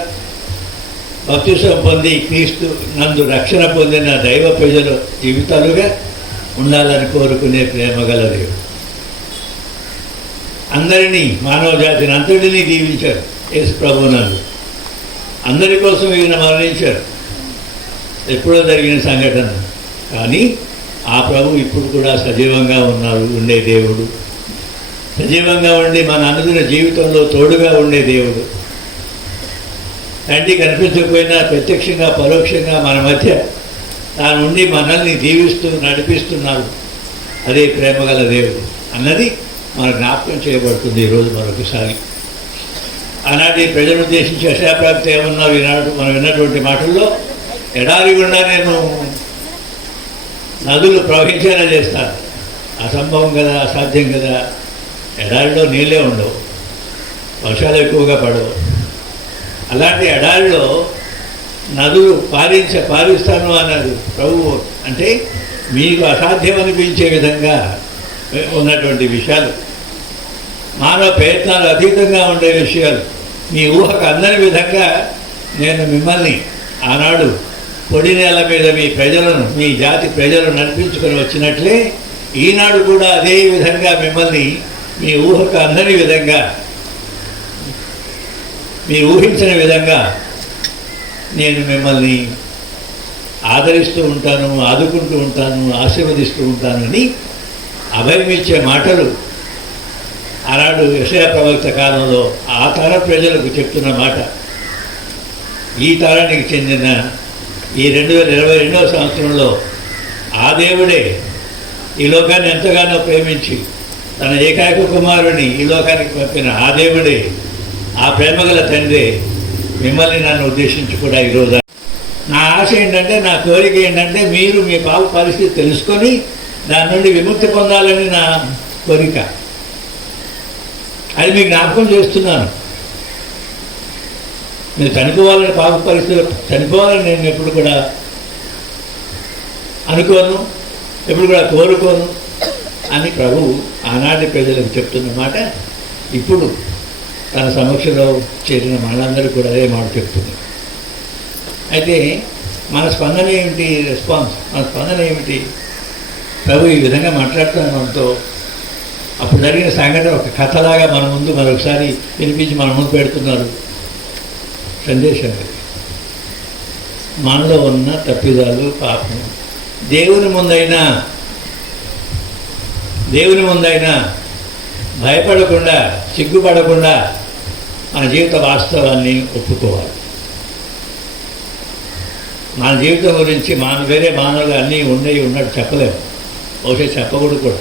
బాప్తిసం పొంది క్రీస్తు నందు రక్షణ పొందిన దైవ ప్రజల జీవితాలుగా ఉండాలని కోరుకునే ప్రేమగల దేవుడు. అందరినీ, మానవ జాతిని అంతటినీ దీవించారు యేసు ప్రభువునందు. అందరి కోసం ఈయన మరణించారు, ఎప్పుడో జరిగిన సంఘటన. కానీ ఆ ప్రభు ఇప్పుడు కూడా సజీవంగా ఉండే దేవుడు, సజీవంగా ఉండి మన అనుదిన జీవితంలో తోడుగా ఉండే దేవుడు. తండ్రి కనిపించకపోయినా ప్రత్యక్షంగా పరోక్షంగా మన మధ్య తానుండి మనల్ని దీవిస్తూ నడిపిస్తున్నారు. అదే ప్రేమగల దేవుడు అన్నది మన జ్ఞాపకం చేయబడుతుంది ఈరోజు మరొకసారి. ఆనాటి ప్రజలను ఉద్దేశించి యెషయా ఏమన్నారు ఈనాడు మనం విన్నటువంటి మాటల్లో, ఎడారి గుండా నేను నదులు ప్రవహించేలా చేస్తాను. అసంభవం కదా, అసాధ్యం కదా. ఎడారిలో నీళ్ళే ఉండవు, వర్షాలు ఎక్కువగా పడవు. అలాంటి ఎడారిలో నదులు పారిస్తాను అన్నది ప్రభువు. అంటే మీకు అసాధ్యం అనిపించే విధంగా ఉన్నటువంటి విషయాలు, మానవ ప్రయత్నాలు అతీతంగా ఉండే విషయాలు, మీ ఊహకు అందని విధంగా నేను మిమ్మల్ని ఆనాడు పొడి నేల మీద మీ ప్రజలను, మీ జాతి ప్రజలను నడిపించుకొని వచ్చినట్లే ఈనాడు కూడా అదే విధంగా మిమ్మల్ని మీ ఊహకు అందని విధంగా, మీరు ఊహించిన విధంగా నేను మిమ్మల్ని ఆదరిస్తూ ఉంటాను, ఆదుకుంటూ ఉంటాను, ఆశీర్వదిస్తూ ఉంటానని అభయమిచ్చే మాటలు ఆనాడు యెషయా ప్రవక్త కాలంలో ఆ తర ప్రజలకు చెప్తున్న మాట. ఈ తరానికి చెందిన ఈ 2022వ సంవత్సరంలో ఆ దేవుడే ఈ లోకాన్ని ఎంతగానో ప్రేమించి తన ఏకైక కుమారుని ఈ లోకానికి పంపిన ఆ దేవుడే, ఆ ప్రేమగల తండ్రి మిమ్మల్ని నన్ను ఉద్దేశించి కూడా ఈరోజు నా ఆశ ఏంటంటే, నా కోరిక ఏంటంటే, మీరు మీ పాప పరిస్థితి తెలుసుకొని దాని నుండి విముక్తి పొందాలని నా కోరిక. అది మీకు జ్ఞాపకం చేస్తున్నాను. మీరు చనిపోవాలని, పాప పరిస్థితిలో చనిపోవాలని నేను ఎప్పుడు కూడా అనుకోను, ఎప్పుడు కూడా కోరుకోను అని ప్రభువు ఆనాటి ప్రజలకు చెప్తున్న మాట ఇప్పుడు తన సమక్షంలో చేరిన మనందరూ కూడా అదే మాట చెప్తుంది. అయితే మన స్పందన ఏమిటి? రెస్పాన్స్, మన స్పందన ఏమిటి? ప్రభు ఈ విధంగా మాట్లాడుతున్నాను మనతో. అప్పుడు జరిగిన సంఘటన ఒక కథలాగా మన ముందు మరొకసారి వినిపించి మన ముందు పెడుతున్నారు. సందేశం మనలో ఉన్న తప్పిదాలు, పాపం దేవుని ముందైనా భయపడకుండా, సిగ్గుపడకుండా మన జీవిత వాస్తవాన్ని ఒప్పుకోవాలి. మన జీవితం గురించి వేరే మానవులు అన్నీ ఉన్నట్టు చెప్పలేము, బహుశా చెప్పకూడదు కూడా.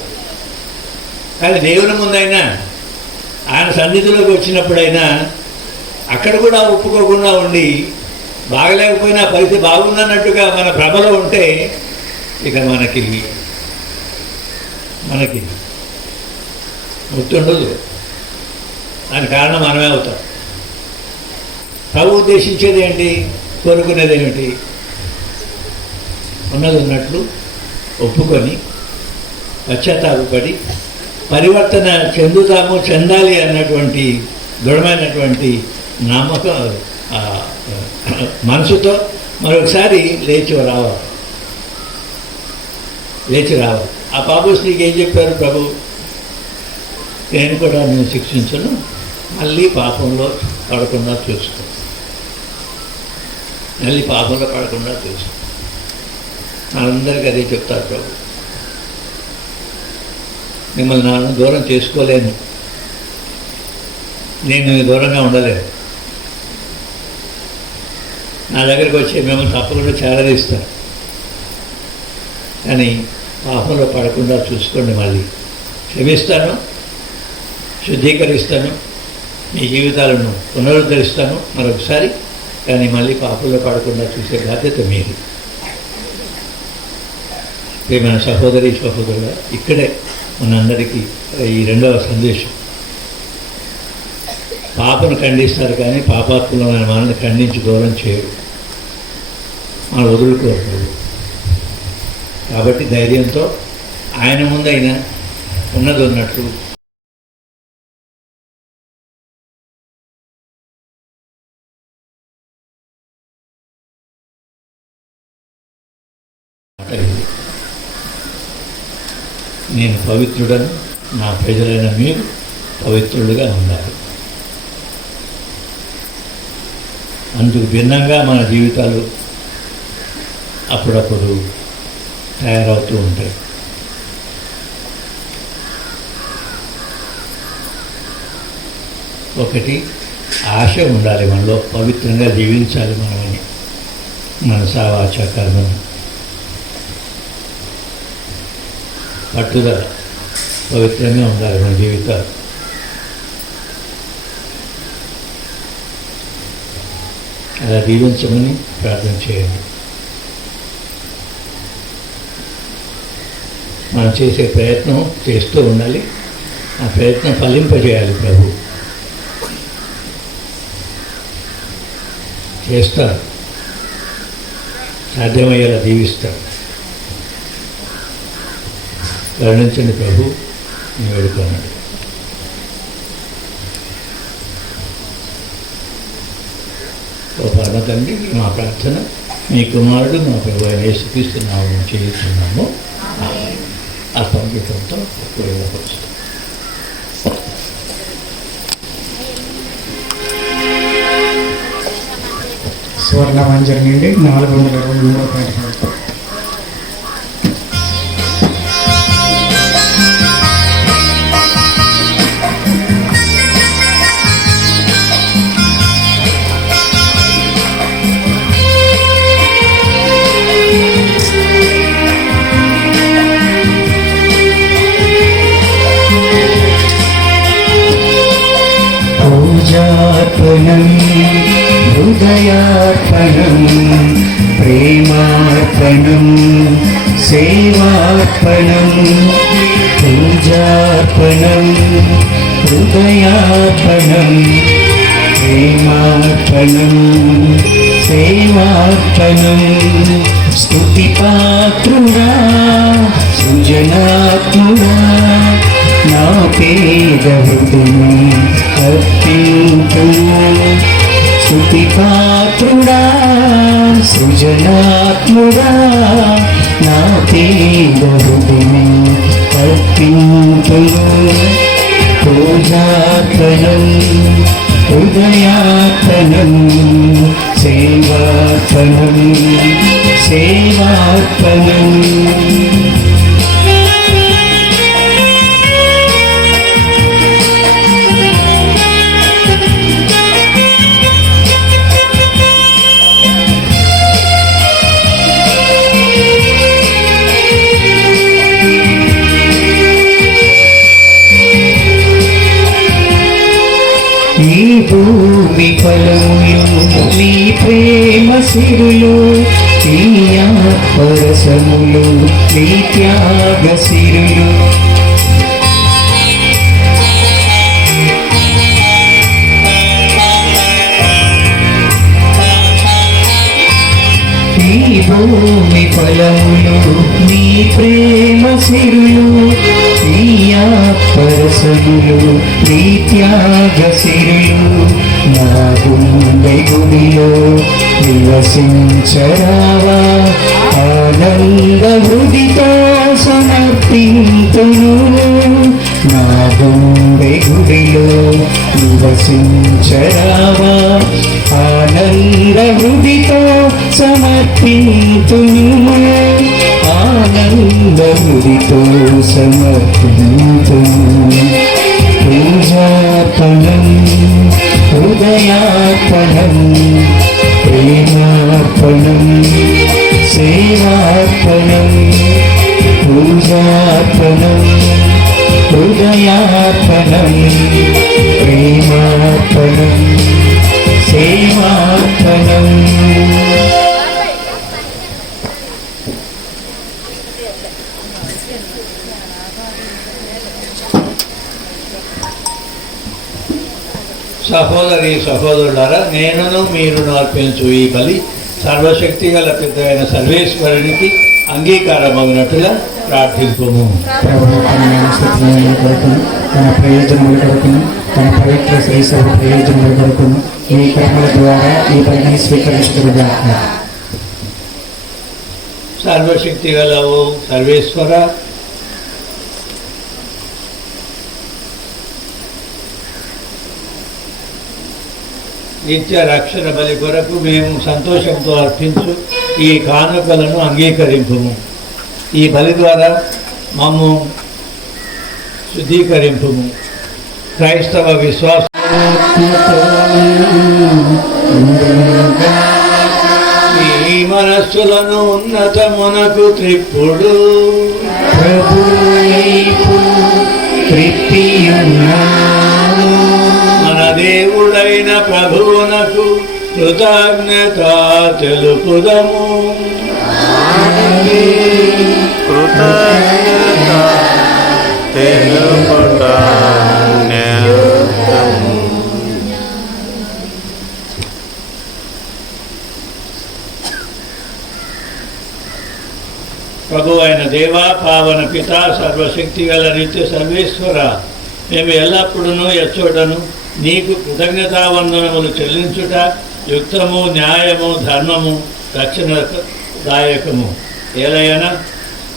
కానీ దేవుని ముందైనా, ఆయన సన్నిధిలోకి వచ్చినప్పుడైనా అక్కడ కూడా ఒప్పుకోకుండా ఉండి, బాగలేకపోయినా పరిస్థితి బాగుందన్నట్టుగా మన భ్రమలో ఉంటే ఇక మనకి గుర్తుండదు. దాని కారణం మనమే అవుతాం. ప్రభు ఉద్దేశించేది ఏంటి? కోరుకునేది ఏమిటి? ఉన్నది ఉన్నట్లు ఒప్పుకొని పశ్చాత్తాపడి పరివర్తన చెందాలి అన్నటువంటి దృఢమైనటువంటి నమ్మకం మనసుతో మరొకసారి లేచి రావాలి. లేచి రావాలి. ఆ పాప స్త్రీకి ఏం చెప్పారు ప్రభు? నేను కూడా నేను శిక్షించను, మళ్ళీ పాపంలో పడకుండా చూసుకో, మళ్ళీ పాపంలో పడకుండా చూసుకో. అందరికీ అదే చెప్తారు ప్రభు. మిమ్మల్ని నాన్న దూరం చేసుకోలేను, నేను దూరంగా ఉండలేను. నా దగ్గరికి వచ్చి మిమ్మల్ని తప్పకుండా చేరదీస్తాను, కానీ పాపంలో పడకుండా చూసుకోండి. మళ్ళీ క్షమిస్తాను, శుద్ధీకరిస్తాను, మీ జీవితాలను పునరుద్ధరిస్తాను మరొకసారి, కానీ మళ్ళీ పాపంలో పడకుండా చూసే బాధ్యత మీది. ప్రియమైన సహోదరి సహోదరుల, ఇక్కడే మనందరికీ ఈ రెండవ సందేశం. పాపను ఖండిస్తారు కానీ పాపాత్ములమైన మనల్ని ఖండించి దూరం చేయరు, మనం వదులుకోరు. కాబట్టి ధైర్యంతో ఆయన ముందైనా ఉన్నది ఉన్నట్లు నేను పవిత్రుడను, నా ప్రజలైన మీరు పవిత్రులుగా ఉండాలి. అందుకు భిన్నంగా మన జీవితాలు అప్పుడప్పుడు తయారవుతూ ఉంటాయి. ఒకటి, ఆశ ఉండాలి మనలో, పవిత్రంగా జీవించాలి మనమని, మనసా వాచ కర్మ, పట్టుదల, పవిత్రంగా ఉండాలి మన జీవితాలు. అలా జీవించమని ప్రార్థన చేయండి. మనం చేసే ప్రయత్నం చేస్తూ ఉండాలి, ఆ ప్రయత్నం ఫలింపజేయాలి. ప్రభు చేస్తారు, సాధ్యమయ్యేలా దీవిస్తారు. కరుణించండి ప్రభు, నేను వేడుకున్నాడు. ఓ పరమ తండ్రి, మా ప్రార్థన మీ కుమారుడు మా ప్రభు అయిన యేసుక్రీస్తు నామమున చేస్తున్నాము. ఆ సంగీతంతో ఉపయోగపరుస్తాం. స్వర్ణ మంజరి నుండి 423వ పాట. పూజార్పణం, హృదయార్పణం, ప్రేమార్పణం, సేవార్పణం. పూజార్పణం, హృదయార్పణం, ప్రేమార్పణం, సేవార్పణం. స్తుతిపాత్రుడా, సృజనాత్ముడా, నా పేద హృదయం అర్పించుము. స్తుతిపాత్రుడా, సృజనాత్ముడా, నా పేద హృదయం అర్పించుము. పూజార్పణం, హృదయార్పణం, సేవార్పణం, సేవార్పణం. నీ భూమి ఫలములు, నీ ప్రేమ సిరులు, నీ ఆత్మరసములు, నీ త్యాగ సిరులు. నీ భూమి ఫలములు, నీ ప్రేమ సిరులు, నీ ఆత్మరసములు, నీ త్యాగ సిరులు. నా గుండె గుడిలో నివసించరావా, ఆ ఆనంద హృదితో సమర్పింతును నా గుండె గుడిలో నివసించరావా ఆనంద హృదితో సమర్పింతును ఆనంద హృదితో సమర్పింతును పూజార్పణం హృదయార్పణం ప్రేమార్పణం సేవార్పణం పూజార్పణం హృదయార్పణం ప్రేమార్పణం సేవార్పణం. సహోదరి సహోదరులారా, నేనును మీరును అర్పించు ఈ బలి సర్వశక్తి గల పెద్దైన సర్వేశ్వరునికి అంగీకారమగినట్టుగా ప్రార్థింపుము. ప్రభువు తన నామస్తత్వముల కొరకును తన ప్రయోజనముల కొరకును తన పవిత్ర శ్రీసభ ప్రయోజనముల కొరకును ఈ కర్మల ద్వారా ఈ పనిని స్వీకరించుదురుగాక. సర్వశక్తి గలవు సర్వేశ్వర, నిత్య రక్షణ బలి కొరకు మేము సంతోషంతో అర్పించు ఈ కానుకలను అంగీకరింపుము. ఈ బలి ద్వారా మమ్ము శుద్ధీకరింపుము. క్రైస్తవ విశ్వాస ఈ మనస్సులను ఉన్నతమునకు త్రిప్పుడు మన దేవుడైన ప్రభువునకు కృతజ్ఞత తెలుపుదము. కృతజ్ఞత తెలుపుట ప్రభు అయిన దేవా, పావన పిత, సర్వశక్తి గల నిత్య సర్వేశ్వర, మేము ఎల్లప్పుడూ ఎచ్చోటను నీకు కృతజ్ఞతావందనములు చెల్లించుట యుక్తము, న్యాయము, ధర్మము, రక్షణదాయకము. ఏలైనా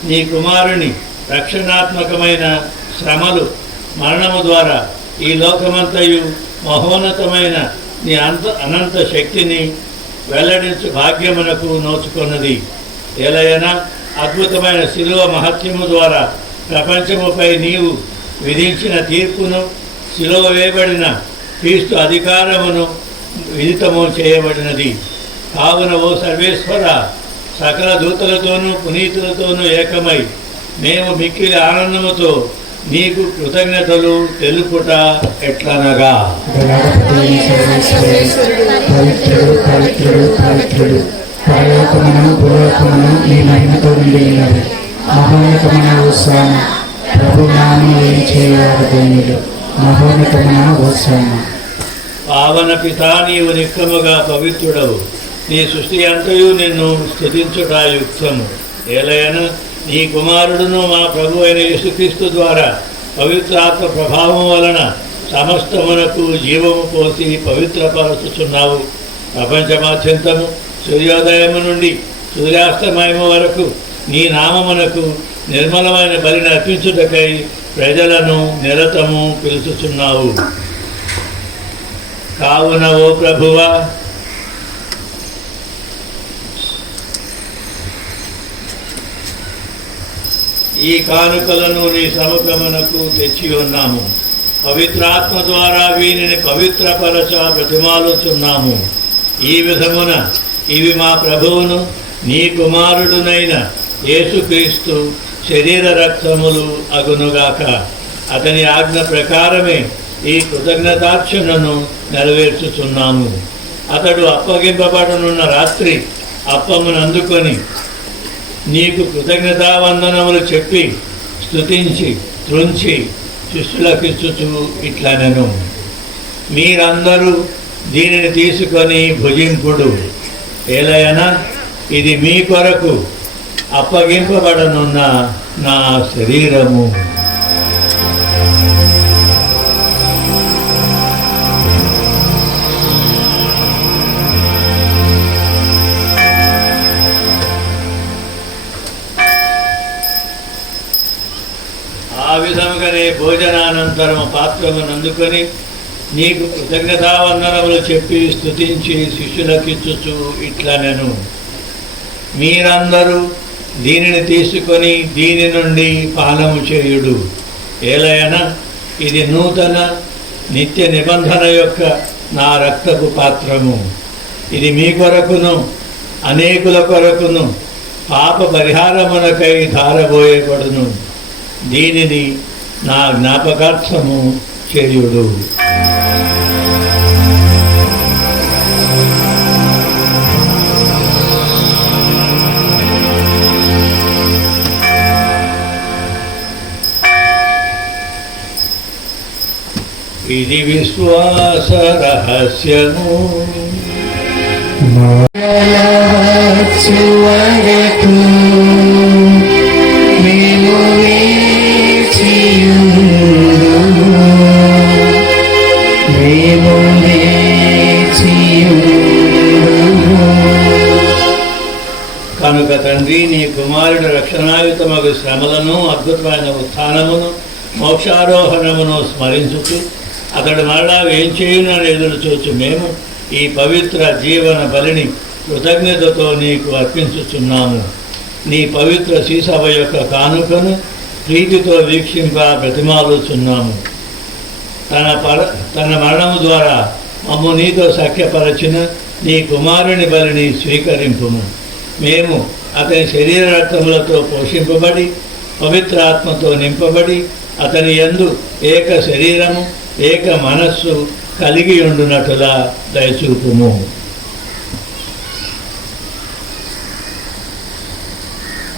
నీ కుమారుని రక్షణాత్మకమైన శ్రమలు మరణము ద్వారా ఈ లోకమంతయు మహోన్నతమైన నీ అనంత శక్తిని వెల్లడించు భాగ్యమునకు నోచుకున్నది. ఏలైనా అద్భుతమైన శిలువ మహత్యము ద్వారా ప్రపంచముపై నీవు విధించిన తీర్పును, శిలువ వేయబడిన క్రీస్తు అధికారమును విదితము చేయబడినది. కావున ఓ సర్వేశ్వర, సకల దూతలతోనూ పునీతులతోనూ ఏకమై మేము మిక్కిలి ఆనందముతో నీకు కృతజ్ఞతలు తెలుపుట ఎట్లనగా. పవిత్రుడు పవిత్రుడు పవిత్రుడు, పరలోకమును భూలోకమును నీ మహిమతో నిండి ఉన్నది. మహోన్నతమైన ఉత్సాహం ప్రభు నామమున వేయించేవారు దేవుడు. మహోన్నతమైన ఉత్సాహం. పావన పిత, నీవు నిక్కముగా పవిత్రుడవు. నీ సృష్టి అంతయు నిన్ను స్తుతించుట యుక్తము. ఏలైనా నీ కుమారుడును మా ప్రభు అయిన యేసుక్రీస్తు ద్వారా పవిత్రాత్మ ప్రభావం వలన సమస్తమునకు జీవము పోసి పవిత్రపరచుచున్నావు. ప్రపంచమాద్యంతము సూర్యోదయము నుండి సూర్యాస్తమయము వరకు నీ నామమునకు నిర్మలమైన బలిని అర్పించుటకై ప్రజలను నిరతము పిలుచుచున్నావు. కావున ఓ ప్రభువా, ఈ కానుకలను నీ సముఖమునకు తెచ్చి ఉన్నాము. పవిత్రాత్మ ద్వారా వీనిని పవిత్రపరచ బ్రతిమాలుచున్నాము. ఈ విధమున ఇవి మా ప్రభువును నీ కుమారుడునైన యేసుక్రీస్తు శరీర రక్తములు అగునుగాక. అతని ఆజ్ఞ ప్రకారమే ఈ కృతజ్ఞతార్చనను నెరవేర్చుచున్నాము. అతడు అప్పగింపబడనున్న రాత్రి అప్పమును అందుకొని నీకు కృతజ్ఞతావందనములు చెప్పి స్తుతించి త్రుంచి శిష్యులకిచ్చుచు ఇట్లనెను, మీరందరూ దీనిని తీసుకొని భుజింపుడు. ఏలైనా ఇది మీ కొరకు అప్పగింపబడనున్న నా శరీరము. ఆ విధముగానే భోజనానంతరము పాత్రమును అందుకొని నీకు కృతజ్ఞతావందనములు చెప్పి స్తుతించి శిష్యులకిచ్చుచు ఇట్లనెను, మీరందరూ దీనిని తీసుకొని దీని నుండి పానము చేయుడు. ఏలయన ఇది నూతన నిత్య నిబంధన యొక్క నా రక్తపు పాత్రము. ఇది మీ కొరకును అనేకుల కొరకును పాప పరిహారమునకై ధారబోయబడును. దీనిని నా జ్ఞాపకార్థము చేయుడు. ఇది విశ్వాస రహస్యము. వరకు మేము వేచియుందుము, మేము వేచియుందుము. కనుక తండ్రి, నీ కుమారుడు రక్షణాయుతమగు శ్రమలను, అద్భుతమైన ఉత్థానమును, మోక్షారోహణమును స్మరించుచు అతడు మరలా వేంచేయునని ఎదురు చూచు మేము ఈ పవిత్ర జీవన బలిని కృతజ్ఞతతో నీకు అర్పించుచున్నాము. నీ పవిత్ర శ్రీసభ యొక్క కానుకను ప్రీతితో వీక్షింప బ్రతిమాలుచున్నాము. తన మరణము ద్వారా మమ్ము నీతో సఖ్యపరచిన నీ కుమారుని బలిని స్వీకరింపుము. మేము అతని శరీర రక్తములతో పోషింపబడి పవిత్రాత్మతో నింపబడి అతని యందు ఏక శరీరము ఏక మనస్సు కలిగి ఉండునట్లుగా దయచూపుము.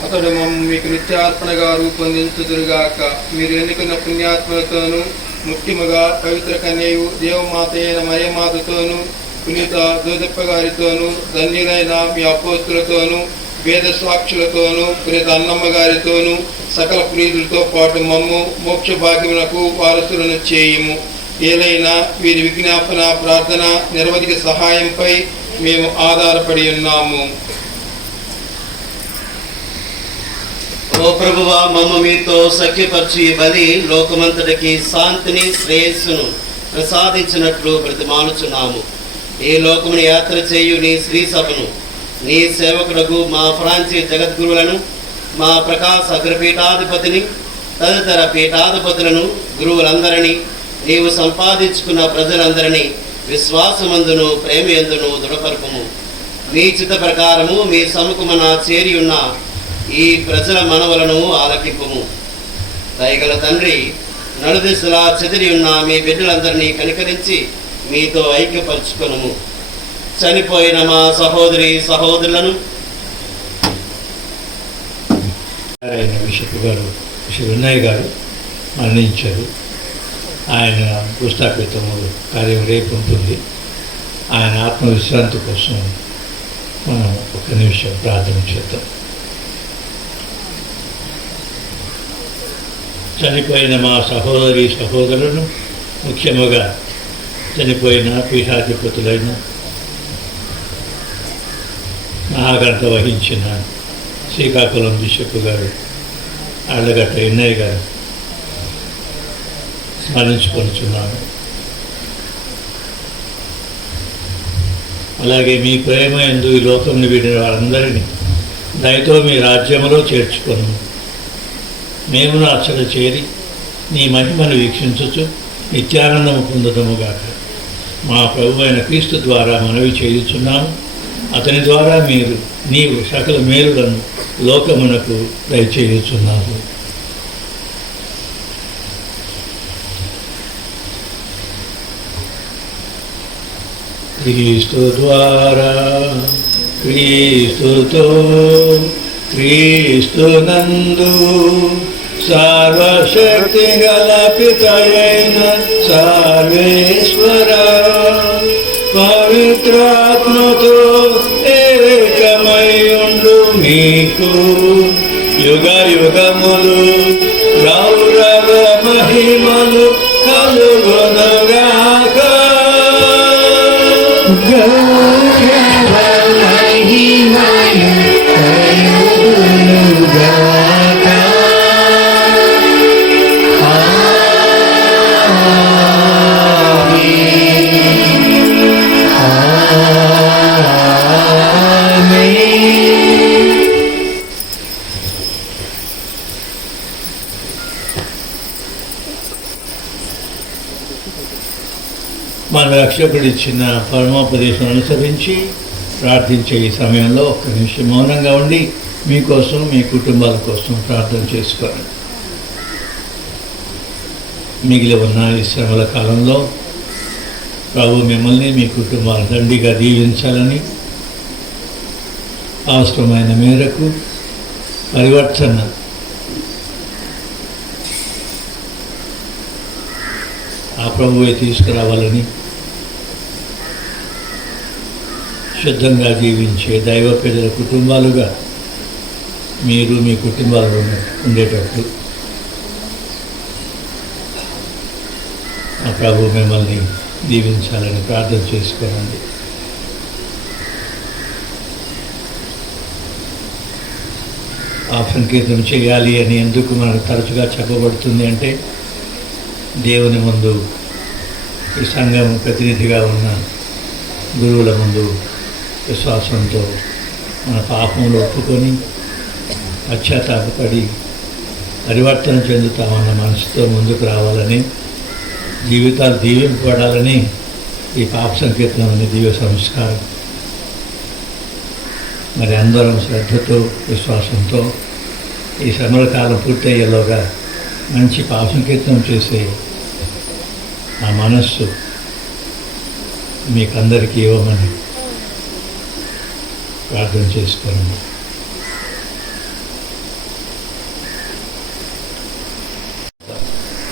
అతడు మీకు నిత్యార్పణగా రూపొందించుదురుగాక. మీరు ఎన్నుకున్న పుణ్యాత్మలతోనూ ముఖ్యముగా పవిత్ర కన్యయు దేవమాత అయిన మరియమాతతోనూ పునీత జోసెప్ప గారితోనూ ధన్యులైన మీ అపోస్తులతోనూ వేద సాక్షులతోనూ పునీత అన్నమ్మ గారితోనూ సకల పునీతులతో పాటు మమ్ము మోక్ష భాగ్యమునకు వారసులను చేయుము. ఏలైనా వీరి విజ్ఞాపన ప్రార్థన నిరవధిక సహాయంపై మేము ఆధారపడి ఉన్నాము. ఓ ప్రభువా, మమ్మ మీతో సఖ్యపరిచి బలి లోకమంతటికి శాంతిని శ్రేయస్సును ప్రసాదించినట్లు బ్రతిమాలుచున్నాము. ఈ లోకముని యాత్ర చేయు నీ శ్రీ సభను, నీ సేవకులకు మా ఫ్రాన్సీ జగద్గురువులను, మా ప్రకాశ అగ్రపీఠాధిపతిని, తదితర పీఠాధిపతులను, గురువులందరినీ, నీవు సంపాదించుకున్న ప్రజలందరినీ విశ్వాసమందును ప్రేమయందును దృఢపరుపుము. మీ చిత్త ప్రకారము మీ సముఖమున చేరి ఉన్న ఈ ప్రజల మనవలను ఆలకింపుము. దయగల తండ్రి, నలుదిశలా చెదిరి ఉన్న మీ బిడ్డలందరినీ కనికరించి మీతో ఐక్యపరచుకొనుము. చనిపోయిన మా సహోదరి సహోదరులను బిషప్ గారు విన్నయ్య గారు మరణించారు. ఆయన పుస్తకము కార్యం రేపు ఉంటుంది. ఆయన ఆత్మవిశ్రాంతి కోసం మనం ఒక నిమిషం ప్రార్థన చేద్దాం. చనిపోయిన మా సహోదరి సహోదరులను, ముఖ్యముగా చనిపోయిన పీఠాధిపతులైన మహాఘంట వహించిన శ్రీకాకుళం బిషప్ గారు అళ్ళగట్ట ఎన్నయ్య గారు స్మరించుకొనుచున్నాను. అలాగే మీ ప్రేమ యందు ఈ లోకంను వీడిన వారందరినీ దయతో మీ రాజ్యములో చేర్చుకొను. మేము అచ్చట చేరి నీ మహిమను వీక్షించుచు నిత్యానందము పొందదముగాక. మా ప్రభు అయిన క్రీస్తు ద్వారా మనవి చేయుచున్నాము. అతని ద్వారా నీవు సకల మేలులను లోకమునకు దయచేయుచున్నాము. క్రీస్తు ద్వారా, క్రీస్తుతో, క్రీస్తునందు సర్వశక్తి గల పితయైన సర్వేశ్వర పవిత్రాత్మతో ఏకమయుండు మీకు యుగ యుగములు గౌరవ మహిమలు కలుగునుగాక. మన రక్షకుడు ఇచ్చిన పరమోపదేశం అనుసరించి ప్రార్థించే ఈ సమయంలో ఒక్క నిమిషం మౌనంగా ఉండి మీకోసం మీ కుటుంబాల కోసం ప్రార్థన చేసుకోండి. మిగిలి ఉన్న ఈ శ్రమల కాలంలో ప్రభు మిమ్మల్ని మీ కుటుంబాలను దండిగా దీవించాలని, అవసరమైన మేరకు పరివర్తన ఆ ప్రభువే తీసుకురావాలని, శుద్ధంగా జీవించే దైవ ప్రజల కుటుంబాలుగా మీరు మీ కుటుంబాలు ఉండేటట్టు ఆ ప్రభు మిమ్మల్ని దీవించాలని ప్రార్థన చేసుకోనండి. ఆ సంకీర్తన చేయాలి అని ఎందుకు మనకు తరచుగా చెప్పబడుతుంది అంటే, దేవుని ముందు ఈ సంఘం ప్రతినిధిగా ఉన్న గురువుల ముందు విశ్వాసంతో మన పాపంలో ఒప్పుకొని పశ్చాత్తాపడి పరివర్తన చెందుతామన్న మనసుతో ముందుకు రావాలని, జీవితాలు దీవింపబడాలని ఈ పాప సంకీర్తనం అనే దివ్య సంస్కారం. మరి అందరం శ్రద్ధతో విశ్వాసంతో ఈ శ్రమల కాలం పూర్తయ్యేలోగా మంచి పాప సంకీర్తనం చేసే ఆ మనస్సు మీకందరికీ ఇవ్వమని ప్రార్థన చేసుకోండి.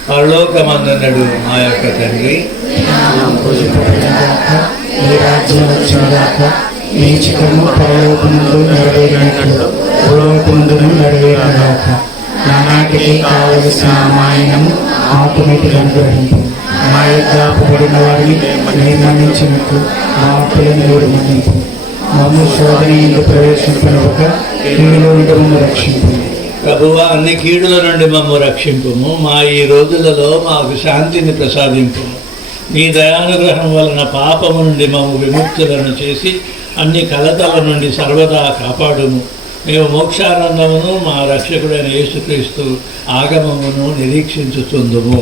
పరలోకమందున్నడు మా యొక్క తండ్రి, మీ రాజ్యం వచ్చినగాక, మీ చిత్తము పరలోకమందు నెరవేరినట్లు భూలోకమందును నెరవేరినగాక. నానాటికి కావలసిన మాయనము మాకు నీటికి అనుగ్రహింపు. మా యొక్క అప్పుబడిన వారిని మీరు మన్నించినట్లు మా అప్పులను మీరు మన్నింపు. మమ్ము శోధన ఎందుకు ప్రవేశింపనివ్వక కీడులో నుండి మమ్ము రక్షింపు. ప్రభువా, అన్ని కీడుల నుండి మమ్ము రక్షింపుము. మా ఈ రోజులలో మాకు శాంతిని ప్రసాదింపుము. నీ దయానుగ్రహం వలన పాపము నుండి మమ్ము విముక్తులను చేసి అన్ని కలతల నుండి సర్వదా కాపాడుము. మేము మోక్షానందమును మా రక్షకుడైన యేసుక్రీస్తు ఆగమమును నిరీక్షించుతుందుము.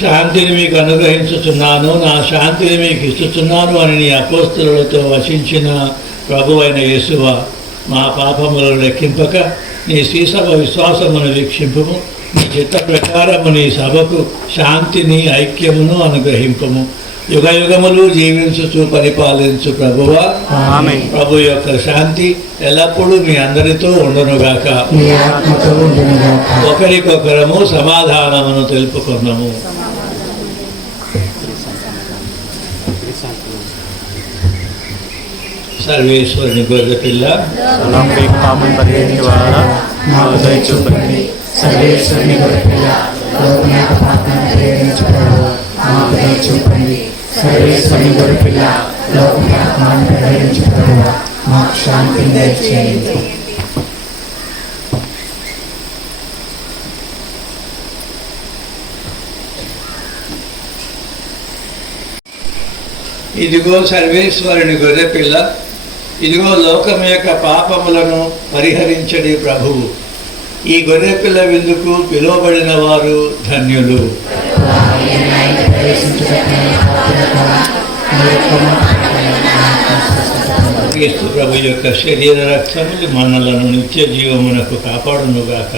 శాంతిని మీకు అనుగ్రహించుచున్నాను, నా శాంతిని మీకు ఇస్తున్నాను అని నీ అపోస్తలులతో వసించిన ప్రభువైన యేసువా, మా పాపములను లెక్కింపక నీ శ్రీసభ విశ్వాసమును వీక్షింపుము. నీ చిత్త ప్రకారము నీ సభకు శాంతిని ఐక్యమును అనుగ్రహింపము. యుగ యుగములు జీవించుచు పరిపాలించు ప్రభువా, ప్రభు యొక్క శాంతి ఎల్లప్పుడూ మీ అందరితో ఉండునుగాక. ఒకరికొకరము సమాధానమును తెలుపుకున్నాము. సర్వేశ్వరుని గొర్రె పిల్ల, సర్వేశ్వరుని గొర్రె పిల్ల, లోకం యొక్క పాపాన్ని ప్రేమించు ప్రభువా, మాకు దయ చూపండి. సర్వేశ్వరుని గొర్రె పిల్ల, లోకం పాపాన్ని ప్రేమించు ప్రభువా, మాకు శాంతిని దయచేయండి. ఇదిగో సర్వేశ్వరుని గొర్రె పిల్ల, ఇదిగో లోకం యొక్క పాపములను పరిహరించడి ప్రభువు. ఈ గొర్రె పిల్ల విందుకు పిలువబడిన వారు ధన్యులు. క్రీస్తు ప్రభు యొక్క శరీర రక్తములు మనలను నిత్య జీవమునకు కాపాడునుగాక.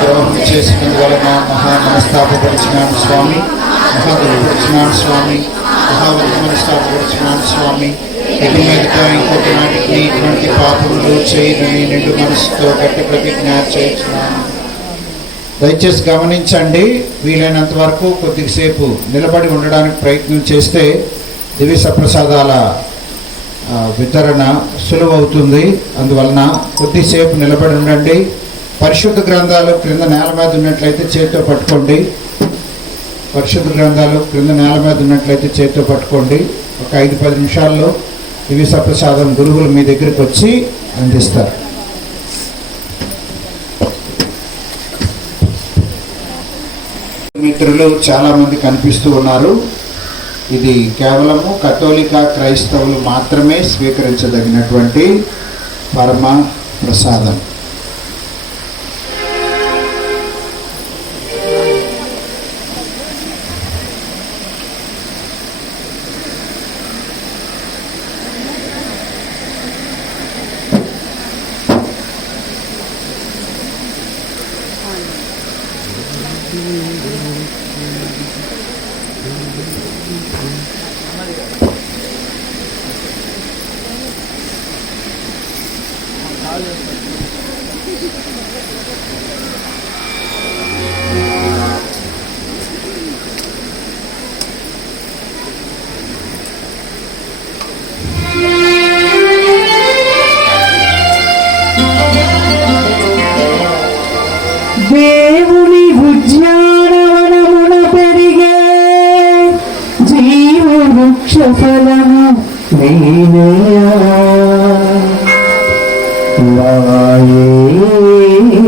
ద్రోహం చేసిన వలన మనస్తాపరిచినాడు స్వామి, మహాపరిచినాడు స్వామి, మనస్తాపరిచినాడు స్వామి. ఇటు మీదట ఇంకొక నాటికి ఇటువంటి పాపములు చేయని నిండు మనసుతో గట్టి ప్రతిజ్ఞ చేయించున్నాను. దయచేసి గమనించండి, వీలైనంత వరకు కొద్దిసేపు నిలబడి ఉండడానికి ప్రయత్నం చేస్తే దివ్య సప్రసాదాల వితరణ సులువవుతుంది. అందువలన కొద్దిసేపు నిలబడి ఉండండి. పరిశుద్ధ గ్రంథాలు క్రింద నేల మీద ఉన్నట్లయితే చేతితో పట్టుకోండి. పరిశుద్ధ గ్రంథాలు క్రింద నేల మీద ఉన్నట్లయితే చేతితో పట్టుకోండి. ఒక 5-10 నిమిషాల్లో దివ్య సప్రసాదం గురువులు మీ దగ్గరికి వచ్చి అందిస్తారు. మిత్రులు చాలామంది కనిపిస్తూ ఉన్నారు. ఇది కేవలము కథోలిక క్రైస్తవులు మాత్రమే స్వీకరించదగినటువంటి పరమ ప్రసాదం. దేవుని ఉద్యానవనమున పెరిగే జీవ వృక్ష ఫలము నేనయ్యా, నా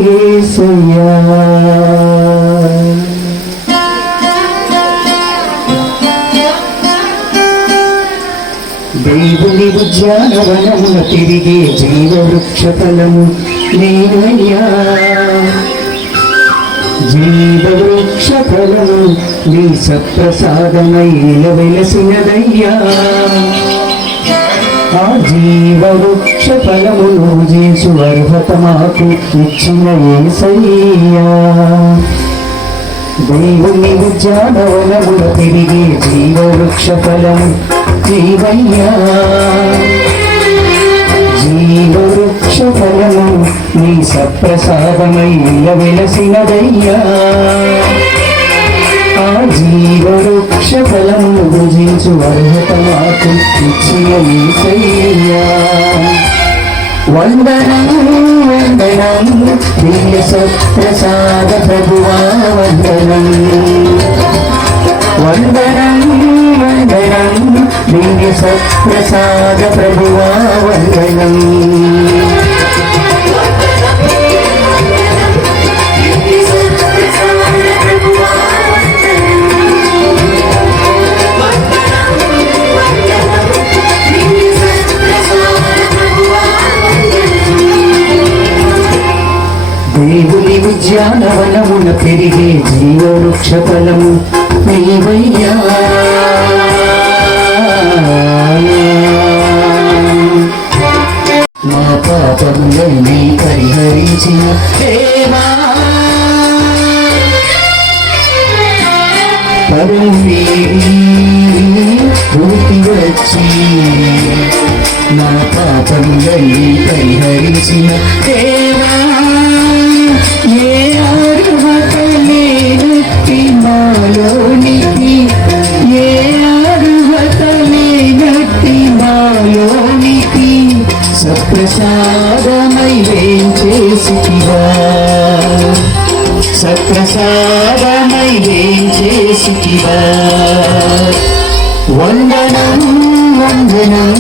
యేసయ్యా. దేవుని ఉద్యానవనమున తిరిగే జీవ వృక్ష ఫలము నేనయ్యా, జీవ వృక్ష ఫలము నీ సత్ప్రసాదమై వెలసినదయ్యా. ఆ జీవ వృక్ష ఫలమును చేసు అర్హత మాకు ఇచ్చిన యేసయ్యా. దేవుని ఉద్యానవనమున తిరిగే జీవ వృక్ష ఫలము జీవయ్యా, జీవ వృక్ష ఫలము నీ సత్ప్రసాదమై వెలసినదయ్యా. ఆ జీవ వృక్ష ఫలమును భుజించు అర్హత మాకు ఇచ్చిన యేసయ్యా. వందనం వందనం దివ్య సత్ప్రసాద ప్రభువా వందనం, వందనం వందనం దివ్య సత్ప్రసాద ప్రభువా వందనం. దేవుని ఉద్యానవనమున పెరిగే జీవ వృక్ష ఫలము నీవయ్యా. మా పాపములన్నీ పరిహరించిన దేవా, పరం వీడి భూతి వచ్చి నా పాపములన్నీ పరిహరించిన దేవా, ఏ అర్హత లేనట్టి మాలోనికి, ఏ అర్హత లేనట్టి మాలోనికి సత్ప్రసాదమై వేంచేసితివా, సత్ప్రసాదమై వేంచేసితివా. వందనం వందనం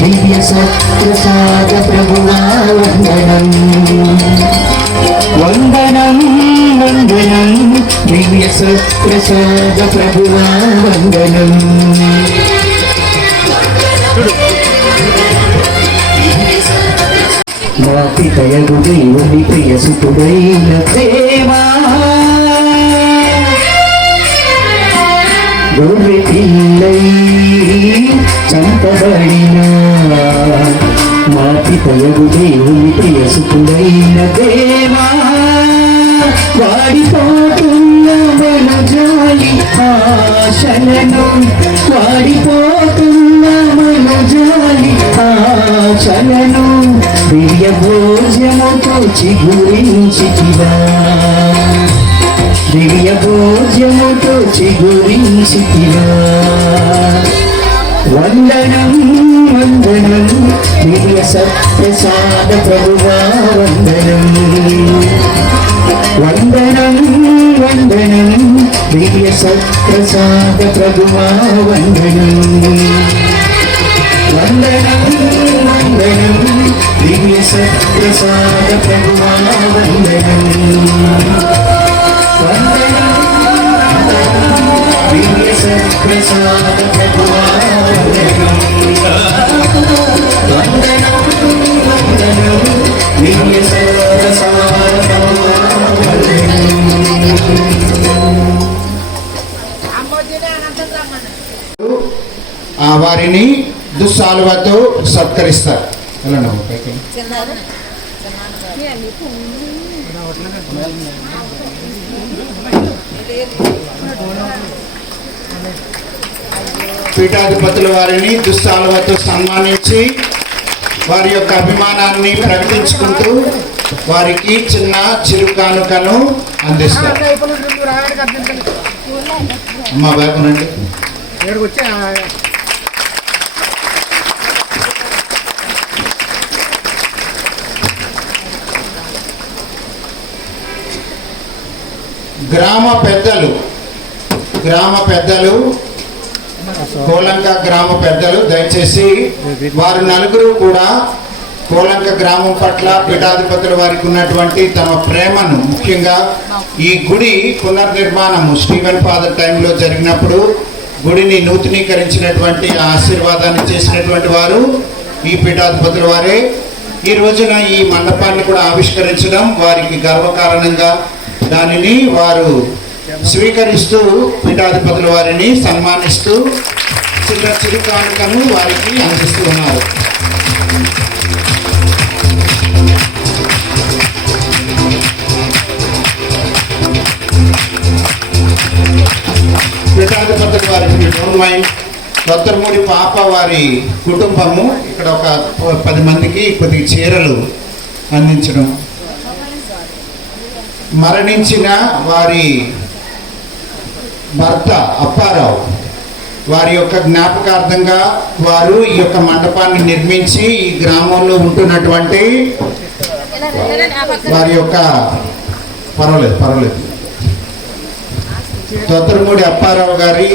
దివ్య సత్ప్రసాద ప్రభువా వందనం, వందనం వందనం దివ్య సత్ప్రసాద ప్రభువా వందనం. మా పితయగు దేవుని ప్రియసుతుడైన దేవా, గొర్రె పిల్లై చంపబడిన మా పితయగు దేవుని ప్రియసుతుడైన దేవా, వాడిపోతున్న మన జాలి ఆశలను, వాడిపోతున్న మన జాలి ఆశలను దివ్య భోజనముతో చిగురించితివా, దివ్య భోజనముతో చిగురించితివా. వందనం వందనం దివ్య సత్ప్రసాద ప్రభువా వందనం, వందనం వందనం దివ్య సత్ప్రసాద ప్రభువా వందనం, వందనం వందనం దివ్య సత్ప్రసాద ప్రభువా వందనం, వందనం వారిని దుస్సాలువతో సత్కరిస్తారు. వెళ్ళండి అమ్మ, పైకి. పీఠాధిపతుల వారిని దుస్సాలువతో సన్మానించి వారి యొక్క అభిమానాన్ని ప్రకటించుకుంటూ వారికి చిన్న చిరు కానుకను అందిస్తారు. అమ్మ వేపనండి. గ్రామ పెద్దలు కోలంక గ్రామ పెద్దలు దయచేసి వారు నలుగురు కూడా కోలంక గ్రామం పట్ల పీఠాధిపతుల వారికి ఉన్నటువంటి తమ ప్రేమను, ముఖ్యంగా ఈ గుడి పునర్నిర్మాణము స్టీవెన్ ఫాదర్ టైంలో జరిగినప్పుడు గుడిని నూతనీకరించినటువంటి ఆశీర్వాదాన్ని చేసినటువంటి వారు ఈ పీఠాధిపతుల వారే. ఈ రోజున ఈ మండపాన్ని కూడా ఆవిష్కరించడం వారికి గర్వకారణంగా దానిని వారు స్వీకరిస్తూ పీఠాధిపతుల వారిని సన్మానిస్తూ చిన్న చిరు కానుకను వారికి అందిస్తూ ఉన్నారు. పీఠాధిపతుల వారికి దొత్తరమూడి పాప వారి కుటుంబము ఇక్కడ ఒక 10 మందికి కొద్దిగా చీరలు అందించడం, మరణించిన వారి భర్త అప్పారావు వారి యొక్క జ్ఞాపకార్థంగా వారు ఈ యొక్క మండపాన్ని నిర్మించి ఈ గ్రామంలో ఉంటున్నటువంటి వారి యొక్క పర్వాలేదు దొత్తరమూడి అప్పారావు గారి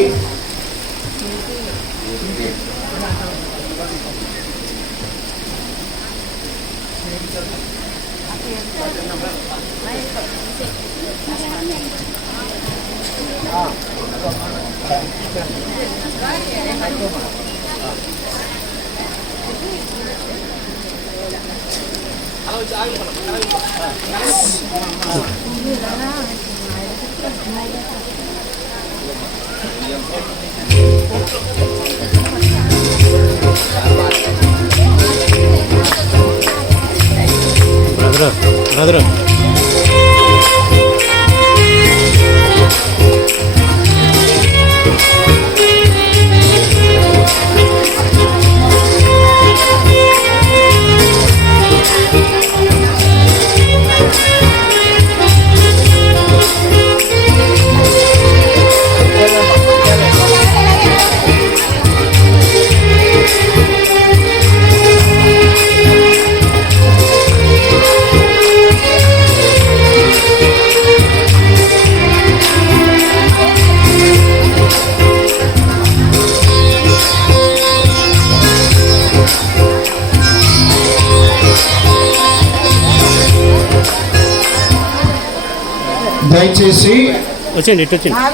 బ్రదర్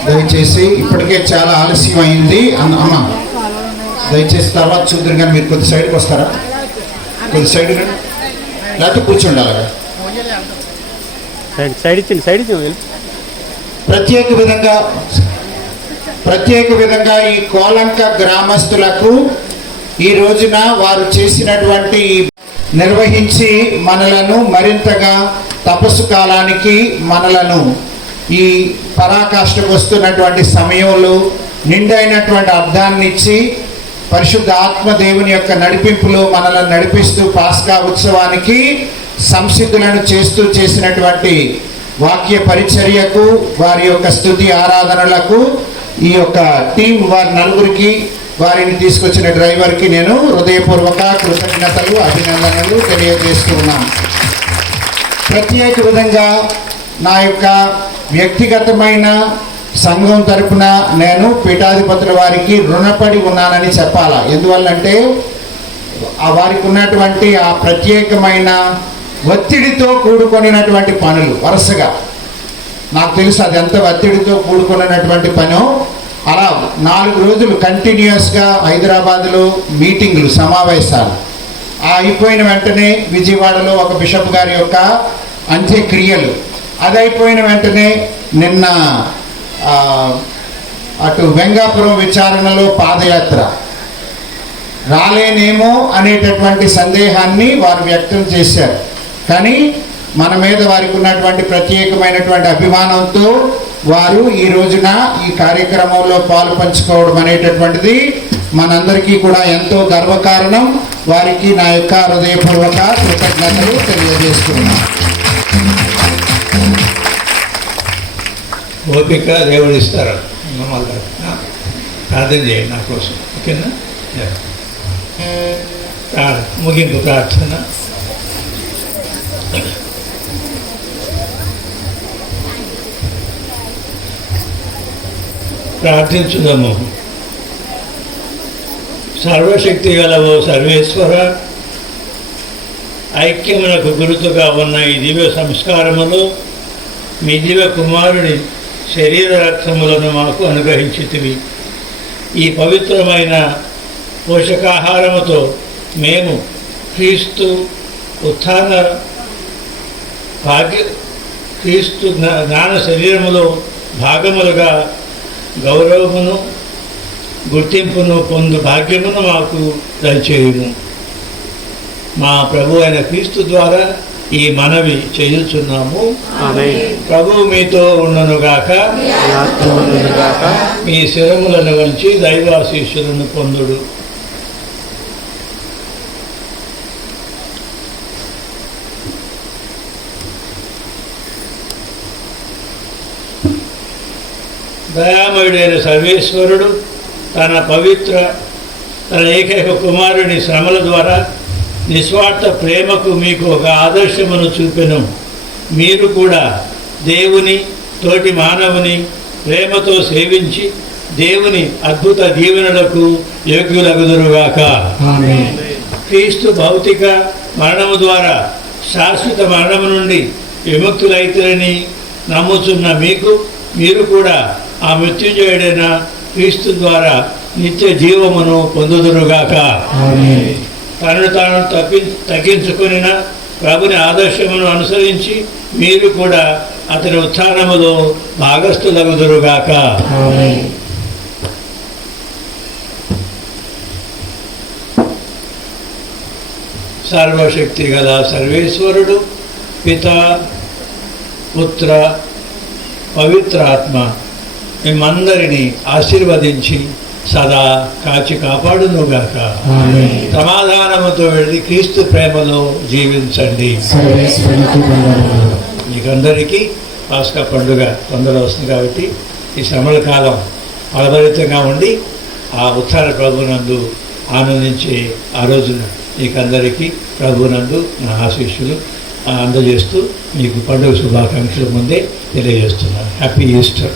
దయచేసి ఇప్పటికే చాలా ఆలస్యం అయింది అమ్మ, దయచేసి తర్వాత చూద్దరు కానీ మీరు కొద్ది సైడ్కి వస్తారా, కొద్ది సైడ్ లేకపోతే కూర్చోండి అలాగా. ప్రత్యేక విధంగా ఈ కోలంక గ్రామస్తులకు ఈ రోజున వారు చేసినటువంటి నిర్వహించి మనలను మరింతగా తపస్సు కాలానికి మనలను ఈ పరాకాష్ఠకు వస్తున్నటువంటి సమయంలో నిండైనటువంటి అర్థాన్ని ఇచ్చి పరిశుద్ధ ఆత్మదేవుని యొక్క నడిపింపులో మనలను నడిపిస్తూ పాస్కా ఉత్సవానికి సంసిద్ధులను చేస్తూ చేసినటువంటి వాక్య పరిచర్యకు వారి యొక్క స్తుతి ఆరాధనలకు ఈ యొక్క టీం వారి నలుగురికి వారిని తీసుకొచ్చిన డ్రైవర్కి నేను హృదయపూర్వక కృతజ్ఞతలు అభినందనలు తెలియజేస్తున్నాను. ప్రత్యేక విధంగా నా యొక్క వ్యక్తిగతమైన సంఘం తరపున నేను పీఠాధిపతుల వారికి రుణపడి ఉన్నానని చెప్పాలా. ఎందువల్లంటే వారికి ఉన్నటువంటి ఆ ప్రత్యేకమైన ఒత్తిడితో కూడుకొనినటువంటి పనులు వరుసగా నాకు తెలుసు అది ఎంత ఒత్తిడితో కూడుకున్నటువంటి పనో. అలా 4 రోజులు కంటిన్యూస్గా హైదరాబాద్లో మీటింగ్లు సమావేశాలు అయిపోయిన వెంటనే విజయవాడలో ఒక బిషప్ గారి యొక్క అంత్యక్రియలు, అది అయిపోయిన వెంటనే నిన్న అటు వెంగాపురం విచారణలో పాదయాత్ర, రాలేనేమో అనేటటువంటి సందేహాన్ని వారు వ్యక్తం చేశారు. కానీ మన మీద వారికి ఉన్నటువంటి ప్రత్యేకమైనటువంటి అభిమానంతో వారు ఈ రోజున ఈ కార్యక్రమంలో పాలు పంచుకోవడం అనేటటువంటిది మనందరికీ కూడా ఎంతో గర్వకారణం. వారికి నా యొక్క హృదయపూర్వక కృతజ్ఞతలు తెలియజేస్తున్నాను. ఓపిక దేవుడు ఇస్తారు. ప్రార్థన చేయండి నా కోసం, ఓకేనా? ముగింపు ప్రార్థన. ప్రార్థించుదాము. సర్వశక్తి గలవో సర్వేశ్వర, ఐక్యమునకు గురుతుగా ఉన్న ఈ దివ్య సంస్కారములు మీ దివ్య కుమారుని శరీర రక్తములను మాకు అనుగ్రహించితివి. ఈ పవిత్రమైన పోషకాహారముతో మేము క్రీస్తు ఉత్థాన క్రీస్తు జ్ఞాన శరీరములో భాగములుగా గౌరవమును గుర్తింపును పొందు భాగ్యమును మాకు దయచేయుము. మా ప్రభు అయిన క్రీస్తు ద్వారా ఈ మనవి చేయుచున్నాము. ప్రభు మీతో ఉండునుగాక. మీ శిరములను వంచి దైవాశీస్సులను పొందుడు. దయామయుడైన సర్వేశ్వరుడు తన ఏకైక కుమారుని శ్రమల ద్వారా నిస్వార్థ ప్రేమకు మీకు ఒక ఆదర్శమును చూపెను. మీరు కూడా దేవుని తోటి మానవుని ప్రేమతో సేవించి దేవుని అద్భుత దీవెనలకు యోగ్యులగుదురుగాక. క్రీస్తు భౌతిక మరణము ద్వారా శాశ్వత మరణము నుండి విముక్తులైతేనని నమ్ముచున్న మీరు కూడా ఆ మృత్యుంజయుడైన క్రీస్తు ద్వారా నిత్య జీవమును పొందుదురుగాక. తనను తాను తగ్గించుకుని ప్రభుని ఆదర్శమును అనుసరించి మీరు కూడా అతని ఉత్థానములో భాగస్థులగుదురుగాక. సర్వశక్తి గల సర్వేశ్వరుడు పితా పుత్ర పవిత్రాత్మ మిమ్మందరినీ ఆశీర్వదించి సదా కాచి కాపాడునుగాక. సమాధానముతో వెళ్ళి క్రీస్తు ప్రేమలో జీవించండి. మీకందరికీ పాస్కా పండుగ తొందరగా వస్తుంది కాబట్టి ఈ శ్రమల కాలం ఫలభరితంగా ఉండి ఆ ఉత్థాన ప్రభునందు ఆనందించే ఆ రోజున మీకందరికీ ప్రభునందు నా ఆశీస్సులు అందజేస్తూ మీకు పండుగ శుభాకాంక్షలు ముందే తెలియజేస్తున్నాను. Happy Easter.